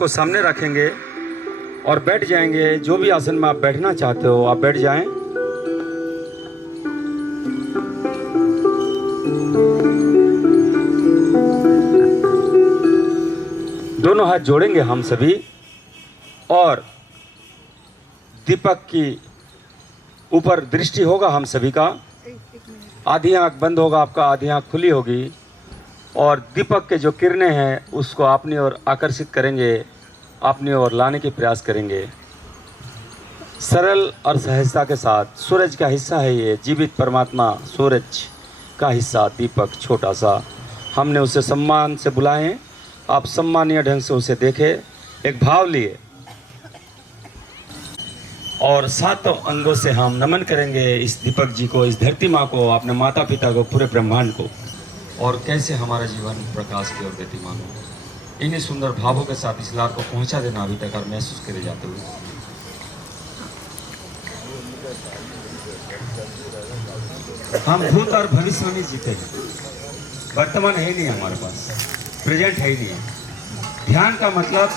को सामने रखेंगे और बैठ जाएंगे। जो भी आसन में आप बैठना चाहते हो आप बैठ जाएं। दोनों हाथ जोड़ेंगे हम सभी और दीपक की ऊपर दृष्टि होगा हम सभी का। आधी आंख बंद होगा आपका, आधी आंख खुली होगी और दीपक के जो किरणें हैं उसको अपनी ओर आकर्षित करेंगे, अपनी ओर लाने के प्रयास करेंगे सरल और सहजता के साथ। सूरज का हिस्सा है ये, जीवित परमात्मा सूरज का हिस्सा दीपक छोटा सा। हमने उसे सम्मान से बुलाए, आप सम्मानीय ढंग से उसे देखें, एक भाव लिए और सातों अंगों से हम नमन करेंगे इस दीपक जी को, इस धरती माँ को, अपने माता पिता को, पूरे ब्रह्मांड को। और कैसे हमारा जीवन प्रकाश की ओर गतिमान हो, इन्हीं सुंदर भावों के साथ इस लाल को पहुंचा देना अभी तक और महसूस करे जाते हुए। हम भूत और भविष्य में जीते हैं, वर्तमान है ही नहीं हमारे पास, प्रेजेंट है ही नहीं है। ध्यान का मतलब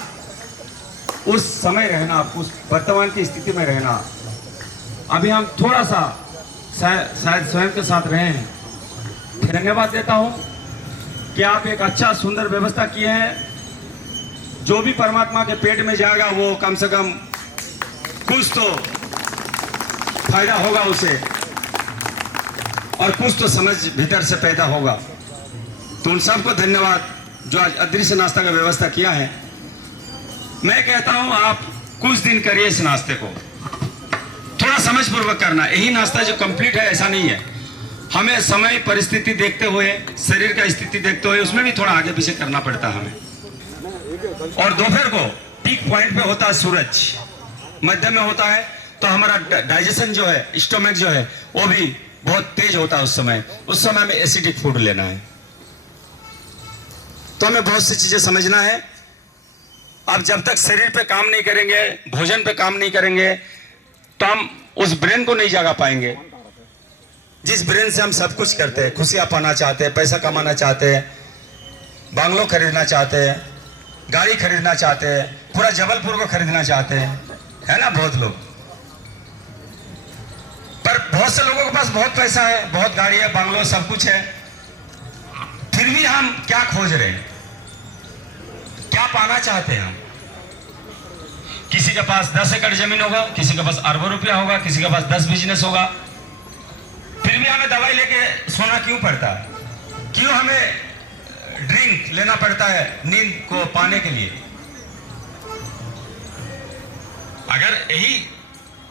उस समय रहना, उस वर्तमान की स्थिति में रहना। अभी हम थोड़ा सा शायद स्वयं के साथ रहे हैं। धन्यवाद देता हूं कि आप एक अच्छा सुंदर व्यवस्था किए हैं। जो भी परमात्मा के पेट में जाएगा वो कम से कम कुछ तो फायदा होगा उसे और कुछ तो समझ भीतर से पैदा होगा। तो उन सबको धन्यवाद जो आज अदृश्य नाश्ता का व्यवस्था किया है। मैं कहता हूं आप कुछ दिन करिए इस नाश्ते को, थोड़ा समझ पूर्वक करना। यही नाश्ता जो कंप्लीट है ऐसा नहीं है, हमें समय परिस्थिति देखते हुए, शरीर का स्थिति देखते हुए उसमें भी थोड़ा आगे पीछे करना पड़ता है हमें। और दोपहर को पीक पॉइंट पे होता है सूरज, मध्य में होता है तो हमारा डाइजेशन जो है, स्टोमक जो है वो भी बहुत तेज होता है। उस समय हमें एसिडिक फूड लेना है। तो हमें बहुत सी चीजें समझना है। अब जब तक शरीर पे काम नहीं करेंगे, भोजन पे काम नहीं करेंगे तो हम उस ब्रेन को नहीं जगा पाएंगे जिस ब्रेन से हम सब कुछ करते हैं। खुशियां पाना चाहते हैं, पैसा कमाना चाहते हैं, बंगलो खरीदना चाहते हैं, गाड़ी खरीदना चाहते हैं, पूरा जबलपुर को खरीदना चाहते हैं, है ना बहुत लोग। पर बहुत से लोगों के पास बहुत पैसा है, बहुत गाड़ी है, बंगलो सब कुछ है, फिर भी हम क्या खोज रहे हैं, क्या पाना चाहते हैं हम। किसी के पास 10 एकड़ जमीन होगा, किसी के पास अरबों रुपया होगा, किसी के पास 10 बिजनेस होगा, फिर भी हमें दवाई लेके सोना क्यों पड़ता है, क्यों हमें ड्रिंक लेना पड़ता है नींद को पाने के लिए। अगर यही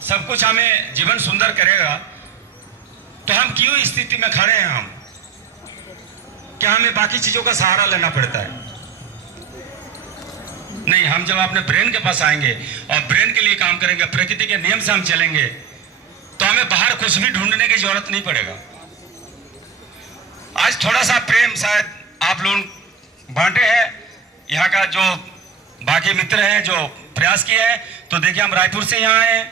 सब कुछ हमें जीवन सुंदर करेगा तो हम क्यों इस स्थिति में खड़े हैं। हम क्या हमें बाकी चीजों का सहारा लेना पड़ता है? नहीं, हम जब अपने ब्रेन के पास आएंगे और ब्रेन के लिए काम करेंगे, प्रकृति के नियम से हम चलेंगे तो हमें बाहर कुछ भी ढूंढने की जरूरत नहीं पड़ेगा। आज थोड़ा सा प्रेम शायद आप लोग बांटे हैं, यहाँ का जो बाकी मित्र हैं जो प्रयास किए हैं। तो देखिए हम रायपुर से यहाँ आए हैं,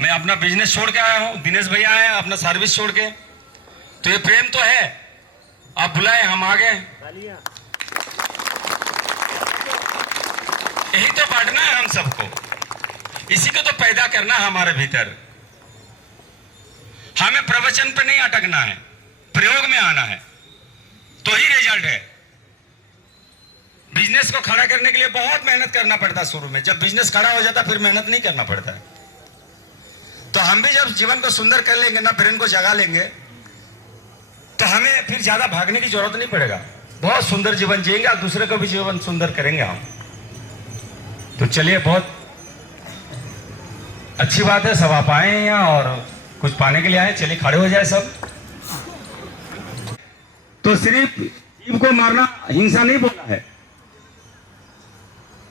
मैं अपना बिजनेस छोड़ के आया हूँ, दिनेश भैया आए हैं अपना सर्विस छोड़ के। तो ये प्रेम तो है, आप बुलाए हम आ गए। यही तो बांटना है हम सबको, इसी को तो पैदा करना है हमारे भीतर। हमें प्रवचन पे नहीं अटकना है, प्रयोग में आना है तो ही रिजल्ट है। बिजनेस को खड़ा करने के लिए बहुत मेहनत करना पड़ता है शुरू में, जब बिजनेस खड़ा हो जाता फिर मेहनत नहीं करना पड़ता है। तो हम भी जब जीवन को सुंदर कर लेंगे ना, ब्रेन को जगा लेंगे तो हमें फिर ज्यादा भागने की जरूरत नहीं पड़ेगा। बहुत सुंदर जीवन जिएंगे और दूसरे को भी जीवन सुंदर करेंगे हम। तो चलिए, बहुत अच्छी बात है, सब आप आए हैं यहाँ और कुछ पाने के लिए आए। चलिए खड़े हो जाए सब। तो सिर्फ जीव को मारना हिंसा नहीं बोला है,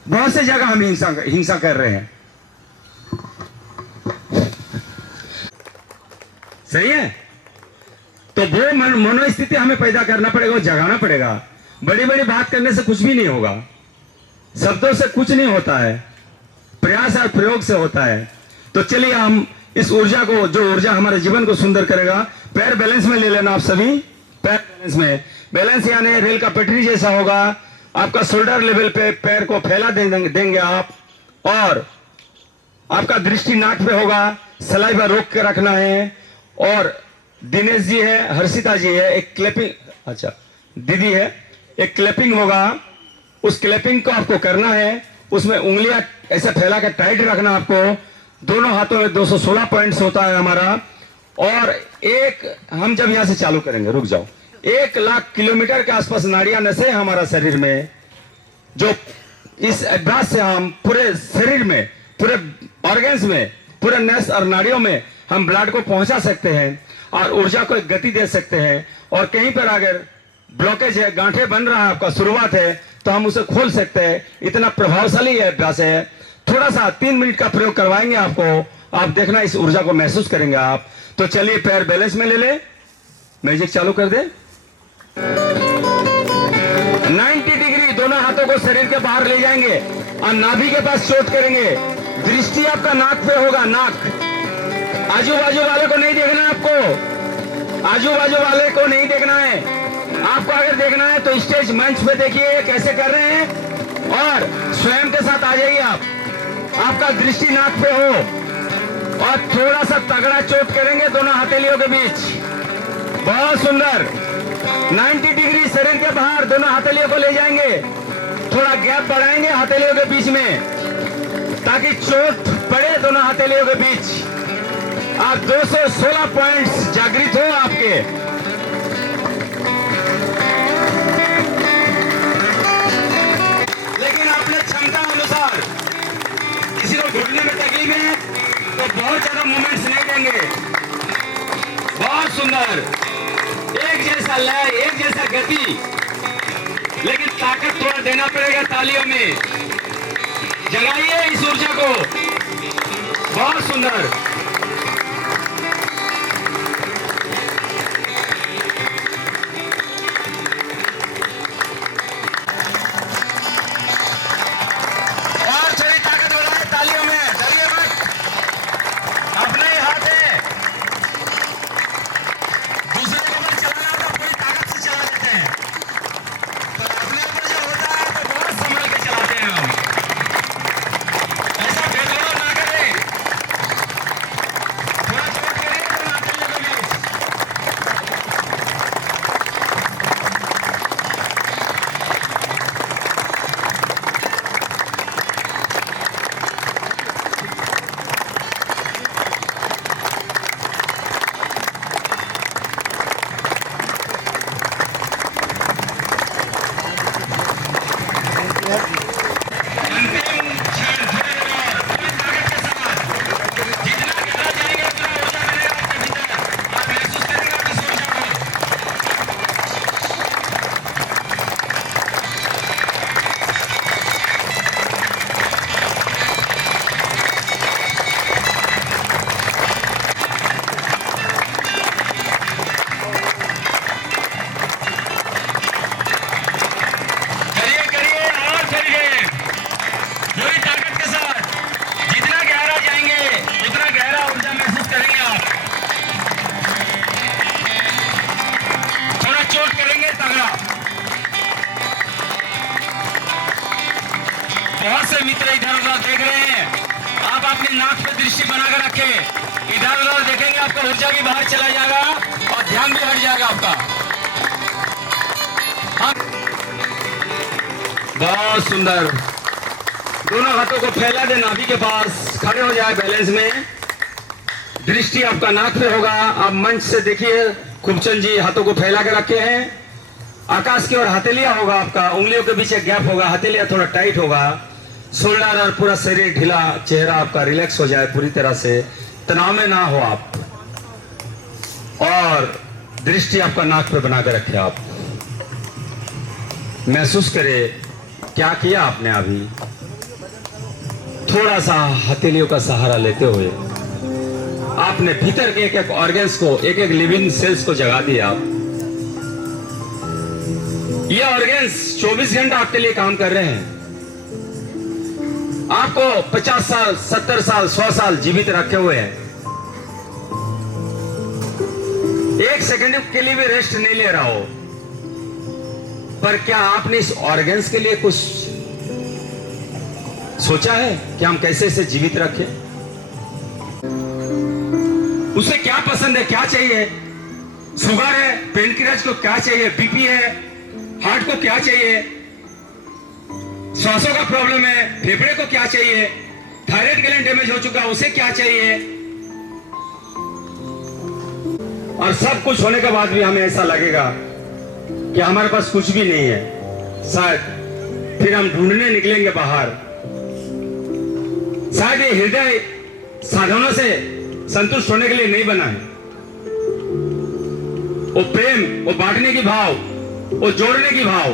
बहुत से जगह हम हिंसा कर रहे हैं। सही है? तो वो मनोस्थिति हमें पैदा करना पड़ेगा, वो जगाना पड़ेगा। बड़ी बड़ी बात करने से कुछ भी नहीं होगा, शब्दों से कुछ नहीं होता है, प्रयास और प्रयोग से होता है। तो चलिए हम इस ऊर्जा को, जो ऊर्जा हमारे जीवन को सुंदर करेगा, पैर बैलेंस में ले लेना आप सभी। पैर बैलेंस में, बैलेंस यानी रेल का पटरी जैसा होगा, आपका शोल्डर लेवल पे पैर को फैला देंगे आप, और आपका दृष्टि नाक पे होगा, सलाइवा रोक के रखना है। और दिनेश जी है, हर्षिता जी है, एक क्लैपिंग, अच्छा दीदी है, एक क्लैपिंग होगा, उस क्लैपिंग को आपको करना है। उसमें उंगलियां ऐसे फैला कर टाइट रखना आपको। दोनों हाथों में 216 पॉइंट्स होता है हमारा। और हम जब यहां से चालू करेंगे, रुक जाओ, 1 लाख किलोमीटर के आसपास नाड़ियां नसें हमारा शरीर में, जो इस अभ्यास से हम पूरे शरीर में, पूरे ऑर्गन्स में, पूरे नस और नाड़ियों में हम ब्लड को पहुंचा सकते हैं और ऊर्जा को एक गति दे सकते हैं। और कहीं पर अगर ब्लॉकेज है, गांठे बन रहा है, आपका शुरुआत है, तो हम उसे खोल सकते हैं। इतना प्रभावशाली यह अभ्यास है। थोड़ा सा 3 मिनट का प्रयोग करवाएंगे आपको, आप देखना इस ऊर्जा को महसूस करेंगे आप। तो चलिए पैर बैलेंस में ले ले, म्यूजिक चालू कर दे। 90 डिग्री दोनों हाथों को शरीर के बाहर ले जाएंगे और नाभि के पास चोट करेंगे। दृष्टि आपका नाक पे होगा, नाक। आजू बाजू वाले को नहीं देखना है आपको, आजू बाजू वाले को नहीं देखना है आपको। अगर देखना है तो स्टेज मंच पे देखिए कैसे कर रहे हैं, और स्वयं के साथ आ जाइए आप। आपका दृष्टि नाक पे हो और थोड़ा सा तगड़ा चोट करेंगे दोनों हथेलियों के बीच। बहुत सुंदर। 90 डिग्री शरीर के बाहर दोनों हथेलियों को ले जाएंगे, थोड़ा गैप बढ़ाएंगे हथेलियों के बीच में ताकि चोट पड़े दोनों हथेलियों के बीच। आप 216 पॉइंट्स जागृत हो आपके। लेकिन अपने क्षमता अनुसार, किसी को घुटने में तकलीफ है तो बहुत ज्यादा मूवमेंट्स नहीं देंगे। बहुत सुंदर, एक जैसा लय, एक जैसा गति, लेकिन ताकत थोड़ा देना पड़ेगा तालियों में। जगाइए इस ऊर्जा को। बहुत सुंदर। और थोड़ी ताकत बढ़ाए तालियों में, डरिए मत, अपना ही हाथ है। दूसरे को अगर चलाना हो तो पूरी ताकत से चला लेते हैं, तो अपने ऊपर जो होता है तो बहुत संभल के चलाते हैं हम। ऐसा भेदभाव ना करें, थोड़ा चोट करिए तो ना चलने को बीच। अंतिम क्षण थोड़ी देर और, पूरी ताकत के साथ। जितना गहरा जाएंगे उतना ऊर्जा मिलेगा आपके भीतर। आप महसूस करेंगे आप इस ऊर्जा को। करिए करिए और करिए, पूरी ताकत के साथ। जितना गहरा जाएंगे उतना गहरा ऊर्जा महसूस करेंगे आप। थोड़ा चोट करेंगे तगड़ा। बहुत से मित्र इधर उधर देख रहे हैं, आप अपनी नाक पे दृष्टि बनाकर रखें। इधर उधर देखेंगे आपका ऊर्जा भी बाहर चला जाएगा और ध्यान भी हट जाएगा आपका। बहुत सुंदर। दोनों हाथों को फैला दे नाभि के पास, खड़े हो जाए बैलेंस में। दृष्टि आपका नाक पे होगा। आप मंच से देखिए, खूबचंद जी हाथों को फैला के रखे हैं। आकाश की ओर हथेलिया होगा आपका, उंगलियों के बीच एक गैप होगा, हथेलिया थोड़ा टाइट होगा। शोल्डर और पूरा शरीर ढीला, चेहरा आपका रिलैक्स हो जाए पूरी तरह से, तनाव में ना हो आप। और दृष्टि आपका नाक पे बना के रखे आप। महसूस करें क्या किया आपने अभी। थोड़ा सा हथेलियों का सहारा लेते हुए आपने भीतर के एक एक ऑर्गन्स को, एक एक लिविंग सेल्स को जगा दिया। आप ये ऑर्गन्स 24 घंटा आपके लिए काम कर रहे हैं। आपको 50 साल, 70 साल, 100 साल जीवित रखे हुए हैं। एक सेकंड के लिए भी रेस्ट नहीं ले रहा हो। पर क्या आपने इस ऑर्गन्स के लिए कुछ सोचा है कि हम कैसे इसे जीवित रखें? उसे क्या पसंद है, क्या चाहिए? शुगर है, पेनक्रियाज को क्या चाहिए, बीपी है, हार्ट को क्या चाहिए, श्वासों का प्रॉब्लम है, फेफड़े को क्या चाहिए, थायराइड ग्लैंड डैमेज हो चुका उसे क्या चाहिए? और सब कुछ होने के बाद भी हमें ऐसा लगेगा कि हमारे पास कुछ भी नहीं है। शायद फिर हम ढूंढने निकलेंगे बाहर। शायद ये हृदय साधनों से संतुष्ट होने के लिए नहीं बना है। वो प्रेम, वो बांटने की भाव, वो जोड़ने की भाव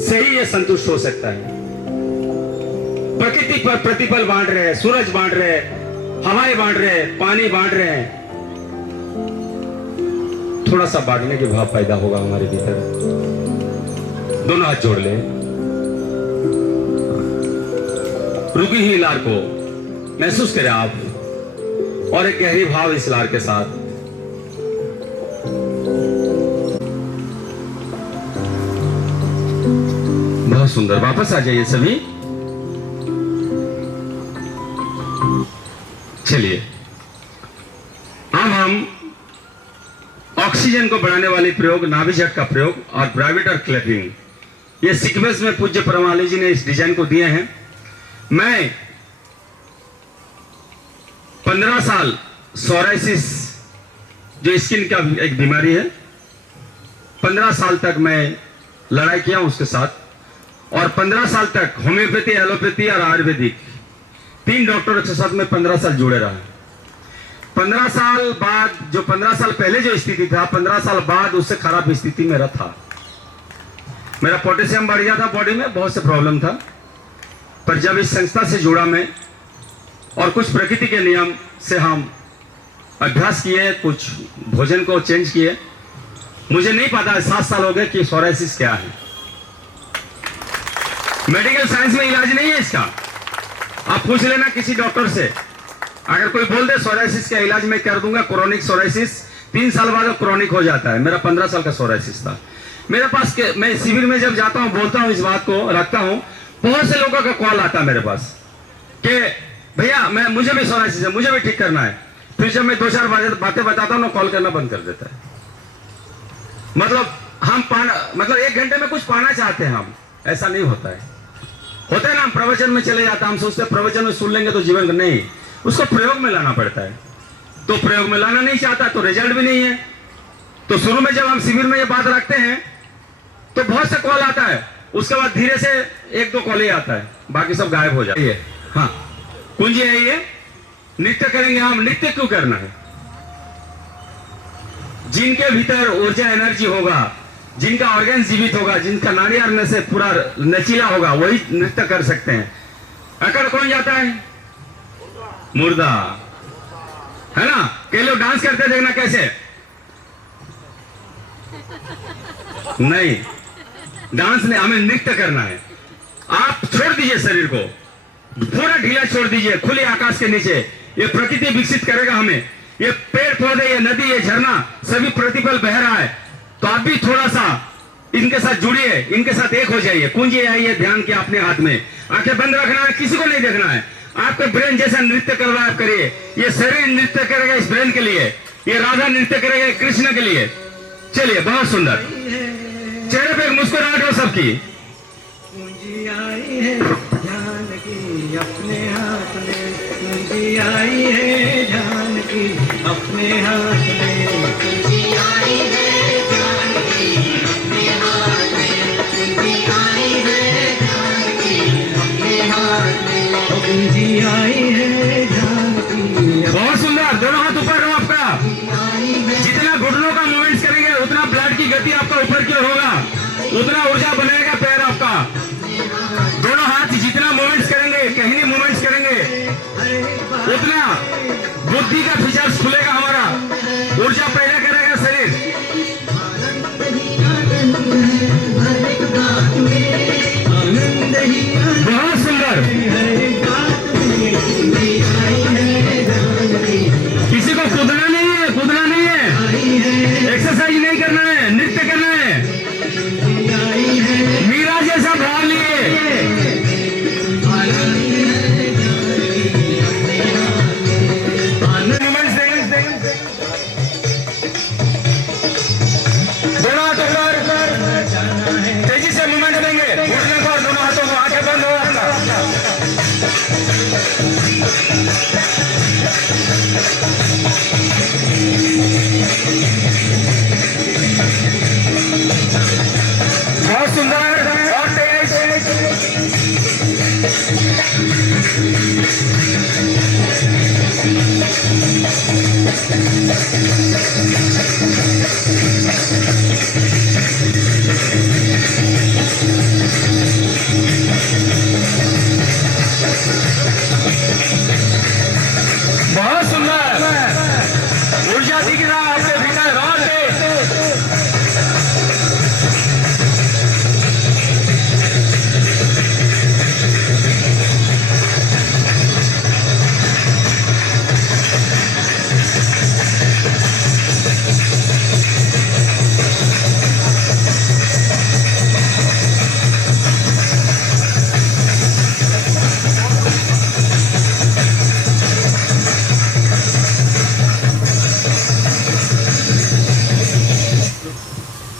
से ही ये संतुष्ट हो सकता है। प्रकृति पर प्रतिपल बांट रहे हैं, सूरज बांट रहे हैं, हवाएं बांट रहे हैं, पानी बांट रहे हैं। थोड़ा सा बांटने की भाव पैदा होगा हमारे भीतर। दोनों हाथ जोड़ ले, रुकी हुई लार को महसूस करें आप, और एक गहरी भाव इस लार के साथ। बहुत सुंदर। वापस आ जाइए सभी। चलिए अब हम ऑक्सीजन को बढ़ाने वाले प्रयोग, नाभिजट का प्रयोग और ब्राविटर क्लैपिंग, ये सीक्वेंस में पूज्य परमाली जी ने इस डिजाइन को दिए हैं। मैं 15 साल सोराइसिस जो स्किन का एक बीमारी है, 15 साल तक मैं लड़ाई किया उसके साथ, और 15 साल तक होम्योपैथी, एलोपैथी और आयुर्वेदिक 3 डॉक्टरों के साथ मैं 15 साल जुड़े रहा। 15 साल बाद, जो 15 साल पहले जो स्थिति था, 15 साल बाद उससे खराब स्थिति मेरा था। मेरा पोटेशियम बढ़ गया था, बॉडी में बहुत से प्रॉब्लम था। पर जब इस संस्था से जुड़ा मैं और कुछ प्रकृति के नियम से हम अभ्यास किए, कुछ भोजन को चेंज किए, मुझे नहीं पता 7 साल हो गए कि सोराइसिस क्या है। मेडिकल साइंस में इलाज नहीं है इसका। आप पूछ लेना किसी डॉक्टर से, अगर कोई बोल दे सोराइसिस का इलाज मैं कर दूंगा, क्रोनिक सोराइसिस 3 साल बाद क्रोनिक हो जाता है। मेरा 15 साल का सोराइसिस था मेरे पास। मैं शिविर में जब जाता हूं, बोलता हूं, इस बात को रखता हूं, बहुत से लोगों का कॉल आता है मेरे पास कि भैया मुझे भी सोराइसिस है, मुझे भी ठीक करना है। फिर जब मैं 2-4 बातें बताता हूं ना, कॉल करना बंद कर देता है। मतलब हम मतलब 1 घंटे में कुछ पाना चाहते हैं हम, ऐसा नहीं होता है। होता है ना, हम प्रवचन में चले जाते हैं, हम सोचते हैं प्रवचन में सुन लेंगे तो जीवन नहीं, उसको प्रयोग में लाना पड़ता है। तो प्रयोग में लाना नहीं चाहता तो रिजल्ट भी नहीं है। तो शुरू में जब हम शिविर में ये बात रखते हैं तो बहुत से कॉल आता है, उसके बाद धीरे से 1-2 कॉल ही आता है, बाकी सब गायब हो जाती है। हाँ, कुंजी है ये, नृत्य करेंगे हम। नृत्य क्यों करना है? जिनके भीतर ऊर्जा, एनर्जी होगा, जिनका ऑर्गन जीवित होगा, जिनका नाड़ी और से पूरा नचीला होगा, वही नृत्य कर सकते हैं। अकड़ कौन जाता है? मुर्दा, है ना। कई लोग डांस करते देखना कैसे। नहीं, डांस नहीं, हमें नृत्य करना है। आप छोड़ दीजिए शरीर को, पूरा ढीला छोड़ दीजिए, खुले आकाश के नीचे। ये प्रकृति विकसित करेगा हमें। ये पेड़ पौधे, ये नदी, ये झरना, सभी प्रतिपल बह रहा है। तो आप भी थोड़ा सा इनके साथ जुड़िए, इनके साथ एक हो जाइए। कुंजी है ये ध्यान के अपने हाथ में, आंखें बंद रखना है, किसी को नहीं देखना है। आपके ब्रेन जैसा नृत्य करवा आप करिए। ये शरीर नृत्य करेगा इस ब्रेन के लिए, ये राधा नृत्य करेगा कृष्ण के लिए। चलिए, बहुत सुंदर। चेहरे पे एक मुस्कुराहट हो सबकी। कुंजी आई है जान की अपने हाथ में, कुंजी आई है जान की अपने हाथ में, कुंजी आई है जान की अपने हाथ में, कुंजी आई है जान की अपने हाथ में, कुंजी आई है जान की। बहुत सुंदर। दोनों हाथ ऊपर हो आपका। जितना घुटनों का मूवमेंट्स करेंगे उतना ब्लड की गति आपका ऊपर की ओर होगा, उतना ऊर्जा बनेगा पैर आपका। दोनों हाथ जितना मूवमेंट्स करेंगे, कहीं मूवमेंट्स करेंगे, उतना बुद्धि का फीचर्स खुलेगा, हमारा ऊर्जा पैदा करेगा शरीर। बहुत सुंदर। किसी को कूदना नहीं है, कूदना नहीं है, एक्सरसाइज नहीं करना है, नृत्य करना है।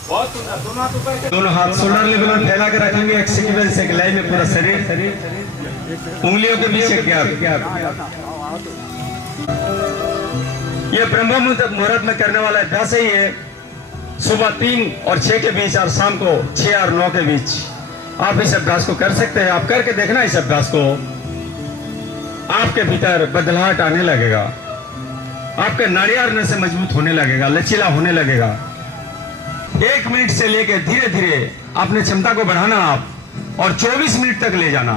बहुत सुंदर। दोनों हाथ शोल्डर लेवल पर फैला के रखेंगे, एक सीक्वेंस एक लाइन में पूरा शरीर, उंगलियों के बीच एक गैप। ये ब्रह्म मुहूर्त में करने वाला अभ्यास ही है। सुबह 3 और 6 के बीच और शाम को 6 और 9 के बीच आप इस अभ्यास को कर सकते हैं। आप करके देखना इस अभ्यास को, आपके भीतर बदलाव आने लगेगा, आपके नाड़ियार नसें मजबूत होने लगेगा, लचीला होने लगेगा। 1 मिनट से लेकर धीरे धीरे अपने क्षमता को बढ़ाना आप, और 24 मिनट तक ले जाना।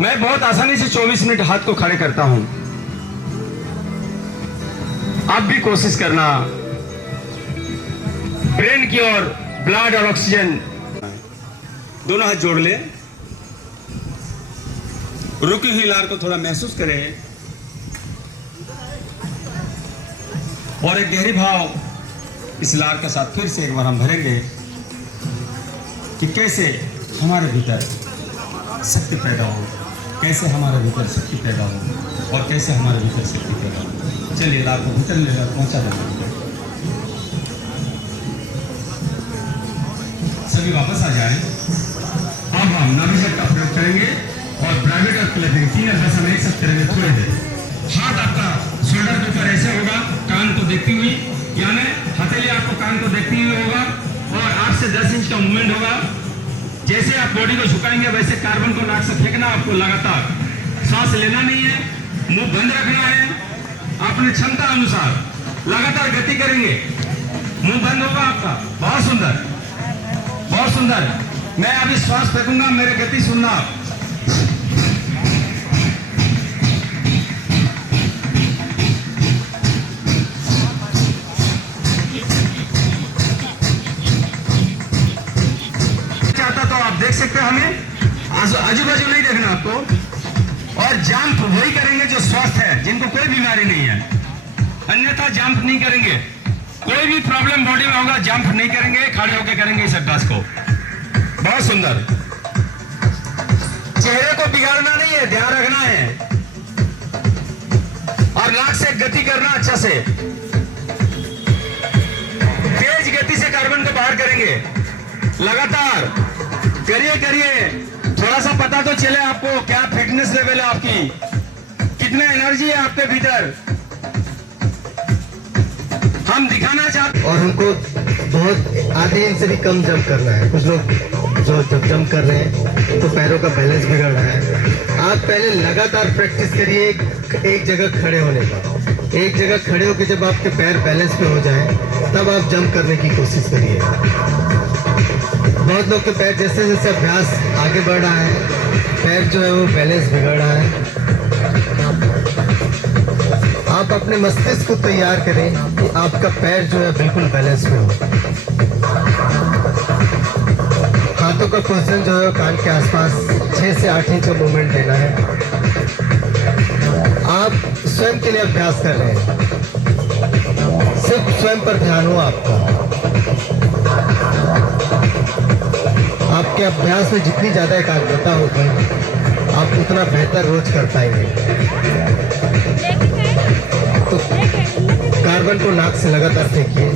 मैं बहुत आसानी से 24 मिनट हाथ को खड़े करता हूं, आप भी कोशिश करना। ब्रेन की ओर ब्लड और ऑक्सीजन, दोनों हाथ जोड़ ले, रुकी हुई लार को थोड़ा महसूस करें और एक गहरी भाव इस लार के साथ फिर से एक बार हम भरेंगे कि कैसे हमारे भीतर शक्ति पैदा हो, कैसे हमारे भीतर शक्ति पैदा हो और कैसे हमारे भीतर शक्ति पैदा हो। चलिए लार को भीतर ले पहुंचा देंगे। सभी वापस आ जाएं। अब हम नाभिशक्ति का प्रयोग करेंगे और ब्रैकेट और क्लैपिंग 3 अभ्यास हम एक साथ करेंगे। थोड़ी देर हाथ आपका शोल्डर के ऊपर ऐसे होगा, कान को देखती हुई, यानी हथेली आपको कान को देखती हुई होगा और 8 से 10 इंच का मूवमेंट होगा। जैसे आप बॉडी को झुकाएंगे वैसे कार्बन को नाक से फेंकना आपको लगातार। सांस लेना नहीं है, मुंह बंद रखना है, अपनी क्षमता अनुसार लगातार गति करेंगे। मुंह बंद होगा आपका। बहुत सुंदर, बहुत सुंदर। मैं अभी श्वास फेंकूंगा, मेरे गति सुनना। चाहता तो आप देख सकते हैं, हमें आजू बाजू नहीं देखना आपको। और जंप वही करेंगे जो स्वस्थ है, जिनको कोई बीमारी नहीं है, अन्यथा जंप नहीं करेंगे। कोई भी प्रॉब्लम बॉडी में होगा, जंप नहीं करेंगे, खड़े होकर करेंगे इस अभ्यास को। बहुत सुंदर। चेहरे को बिगाड़ना नहीं है, ध्यान रखना है, और नाक से गति करना अच्छा से। तेज गति से कार्बन को बाहर करेंगे, लगातार करिए करिए। थोड़ा सा पता तो चले आपको क्या फिटनेस लेवल है आपकी, कितना एनर्जी है आपके भीतर, हम दिखाना चाहते। और हमको बहुत आधे इंच से भी कम जंप करना है। कुछ लोग जो जब जंप कर रहे हैं तो पैरों का बैलेंस बिगड़ रहा है। आप पहले लगातार प्रैक्टिस करिए एक जगह खड़े होने का। एक जगह खड़े होकर जब आपके पैर बैलेंस पे हो जाए तब आप जंप करने की कोशिश करिए। बहुत लोग के पैर जैसे जैसे अभ्यास आगे बढ़ रहा है, पैर जो है वो बैलेंस बिगड़ रहा है। आप अपने मस्तिष्क को तैयार करें कि आपका पैर जो है बिल्कुल बैलेंस में हो। हाथों का पोजीशन जो है कान के आसपास 6 से 8 इंच का मूवमेंट देना है। आप स्वयं के लिए अभ्यास कर रहे हैं, सिर्फ स्वयं पर ध्यान हो आपका। आपके अभ्यास में जितनी ज़्यादा एकाग्रता होगी आप उतना बेहतर रोज कर पाएंगे। तो कार्बन को नाक से लगातार फेंकिए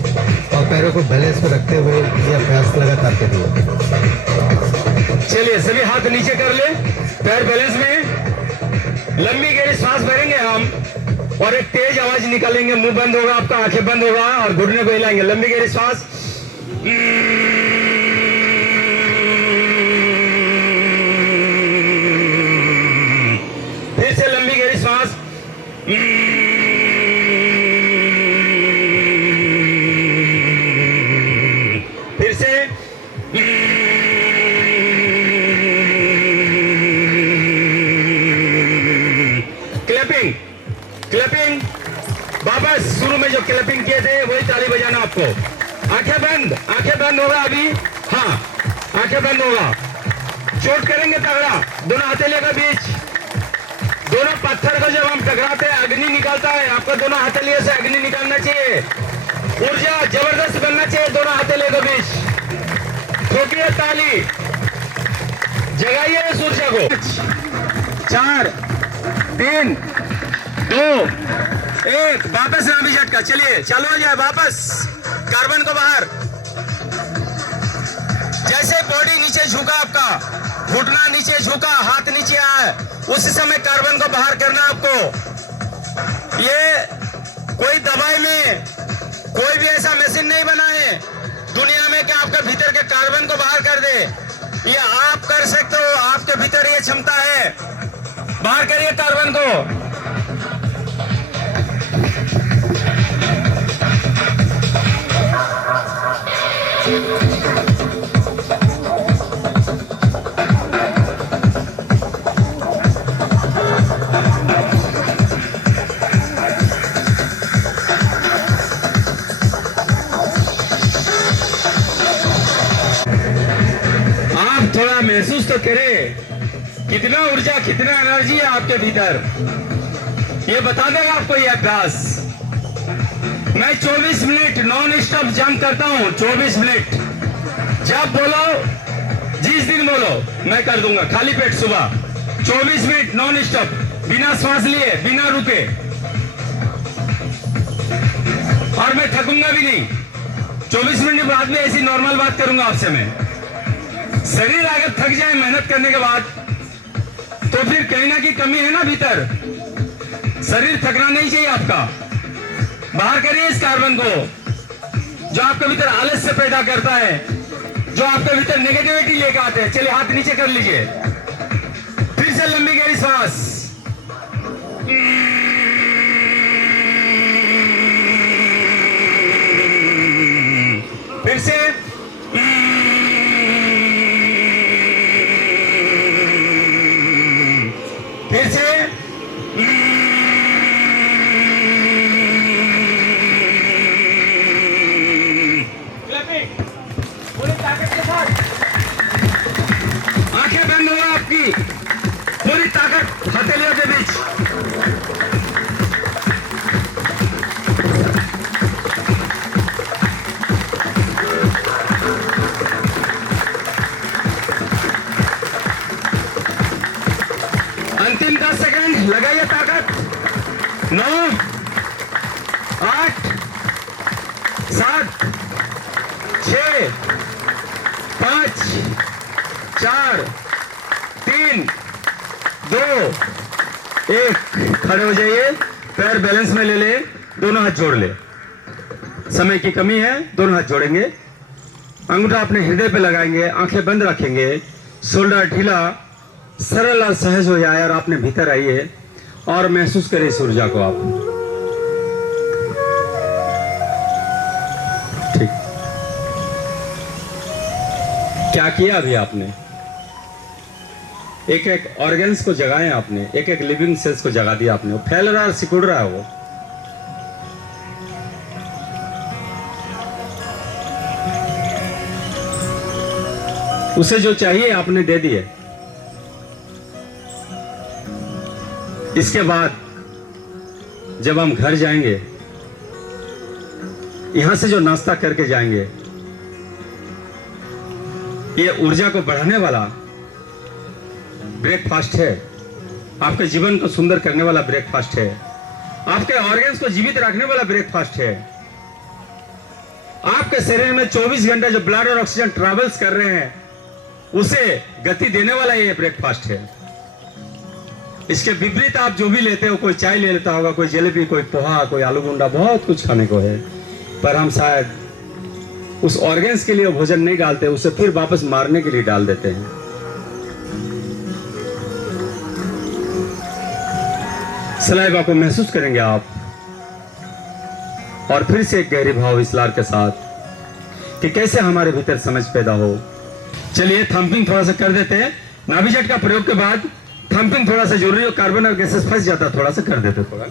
और पैरों को बैलेंस में रखते हुए ये अभ्यास लगातार करिए। चलिए सभी हाथ नीचे कर ले, पैर बैलेंस में। लंबी गहरी सांस भरेंगे हम और एक तेज आवाज निकालेंगे। मुंह बंद होगा आपका, आंखें बंद होगा और घुटने को हिलाएंगे। लंबी गहरी सांस, फिर से लंबी गहरी सांस, फिर से, क्लैपिंग क्लैपिंग। वापस शुरू में जो क्लैपिंग किए थे वही ताली बजाना आपको। आंखें बंद होगा अभी। हाँ, आंखें बंद होगा। चोट करेंगे तगड़ा, दोनों हथेलियों के बीच। दोनों पत्थर को जब हम टकराते हैं अग्नि निकलता है, आपको दोनों हथेलियों से अग्नि निकालना चाहिए। ऊर्जा जबरदस्त बनना चाहिए दोनों हथेलियों के बीच। ठोकिए ताली, जगाइए इस ऊर्जा को। 4 3 2 1, वापस नाभि झटका। चलिए चालू हो जाए, वापस कार्बन को बाहर। जैसे बॉडी नीचे झुका, आपका घुटना नीचे झुका, हाथ नीचे आया, उसी समय कार्बन को बाहर करना आपको। ये कोई दवाई में कोई भी ऐसा मशीन नहीं बनाए दुनिया में कि आपके भीतर के कार्बन को बाहर कर दे। ये आप कर सकते हो, आपके भीतर ये क्षमता है। बाहर करिए कार्बन को। थोड़ा महसूस तो करें कितना ऊर्जा, कितना एनर्जी है आपके भीतर। ये बता देगा आपको ये अभ्यास। मैं 24 मिनट नॉन स्टॉप जंप करता हूं, 24 मिनट। जब बोलो, जिस दिन बोलो, मैं कर दूंगा खाली पेट सुबह 24 मिनट नॉन स्टॉप, बिना सांस लिए, बिना रुके, और मैं थकूंगा भी नहीं। 24 मिनट के बाद भी ऐसी नॉर्मल बात करूंगा आपसे मैं। शरीर अगर थक जाए मेहनत करने के बाद तो फिर कहीं ना कहीं कमी है ना भीतर। शरीर थकना नहीं चाहिए आपका। बाहर करिए इस कार्बन को जो आपके भीतर आलस्य पैदा करता है, जो आपके भीतर नेगेटिविटी लेकर आते हैं। चलिए हाथ नीचे कर लीजिए, फिर से लंबी गहरी सांस। फिर से फिर से पूरी ताकत के साथ आंखें बंद हो आपकी, पूरी ताकत हथेलियों के बीच। अंतिम 10 सेकंड लगाइए ताकत। 9, 8, 7, 6, 5, 4, 3, 2, 1। खड़े हो जाइए, पैर बैलेंस में ले ले, दोनों हाथ जोड़ ले। समय की कमी है, दोनों हाथ जोड़ेंगे, अंगूठा अपने हृदय पे लगाएंगे, आंखें बंद रखेंगे, शोल्डर ढीला, सरल और सहज हो जाए, और आपने भीतर आइए और महसूस करें इस ऊर्जा को आप। ठीक, क्या किया अभी आपने? एक एक ऑर्गन्स को जगाए आपने, एक एक लिविंग सेल्स को जगा दिया आपने। वो फैल रहा है, सिकुड़ रहा है वो। उसे जो चाहिए आपने दे दिए। इसके बाद जब हम घर जाएंगे, यहां से जो नाश्ता करके जाएंगे, ये ऊर्जा को बढ़ाने वाला ब्रेकफास्ट है, आपके जीवन को सुंदर करने वाला ब्रेकफास्ट है, आपके ऑर्गन्स को जीवित रखने वाला ब्रेकफास्ट है। आपके शरीर में 24 घंटे जो ब्लड और ऑक्सीजन ट्रेवल्स कर रहे हैं, उसे गति देने वाला ये ब्रेकफास्ट है। इसके विपरीत आप जो भी लेते हो, कोई चाय ले लेता होगा, कोई जलेबी, कोई पोहा, कोई आलू गुंडा, बहुत कुछ खाने को है, पर हम शायद उस ऑर्गन्स के लिए भोजन नहीं डालते, उसे फिर वापस मारने के लिए डाल देते हैं। सलाइवा को महसूस करेंगे आप, और फिर से एक गहरी भाव विस्तार के साथ कि कैसे हमारे भीतर समझ पैदा हो। चलिए थंपिंग थोड़ा सा कर देते हैं। नाभिजट का प्रयोग के बाद थंपिंग थोड़ा सा जरूरी हो, कार्बन और गैसेस फंस जाता, थोड़ा सा कर देते थोड़ा।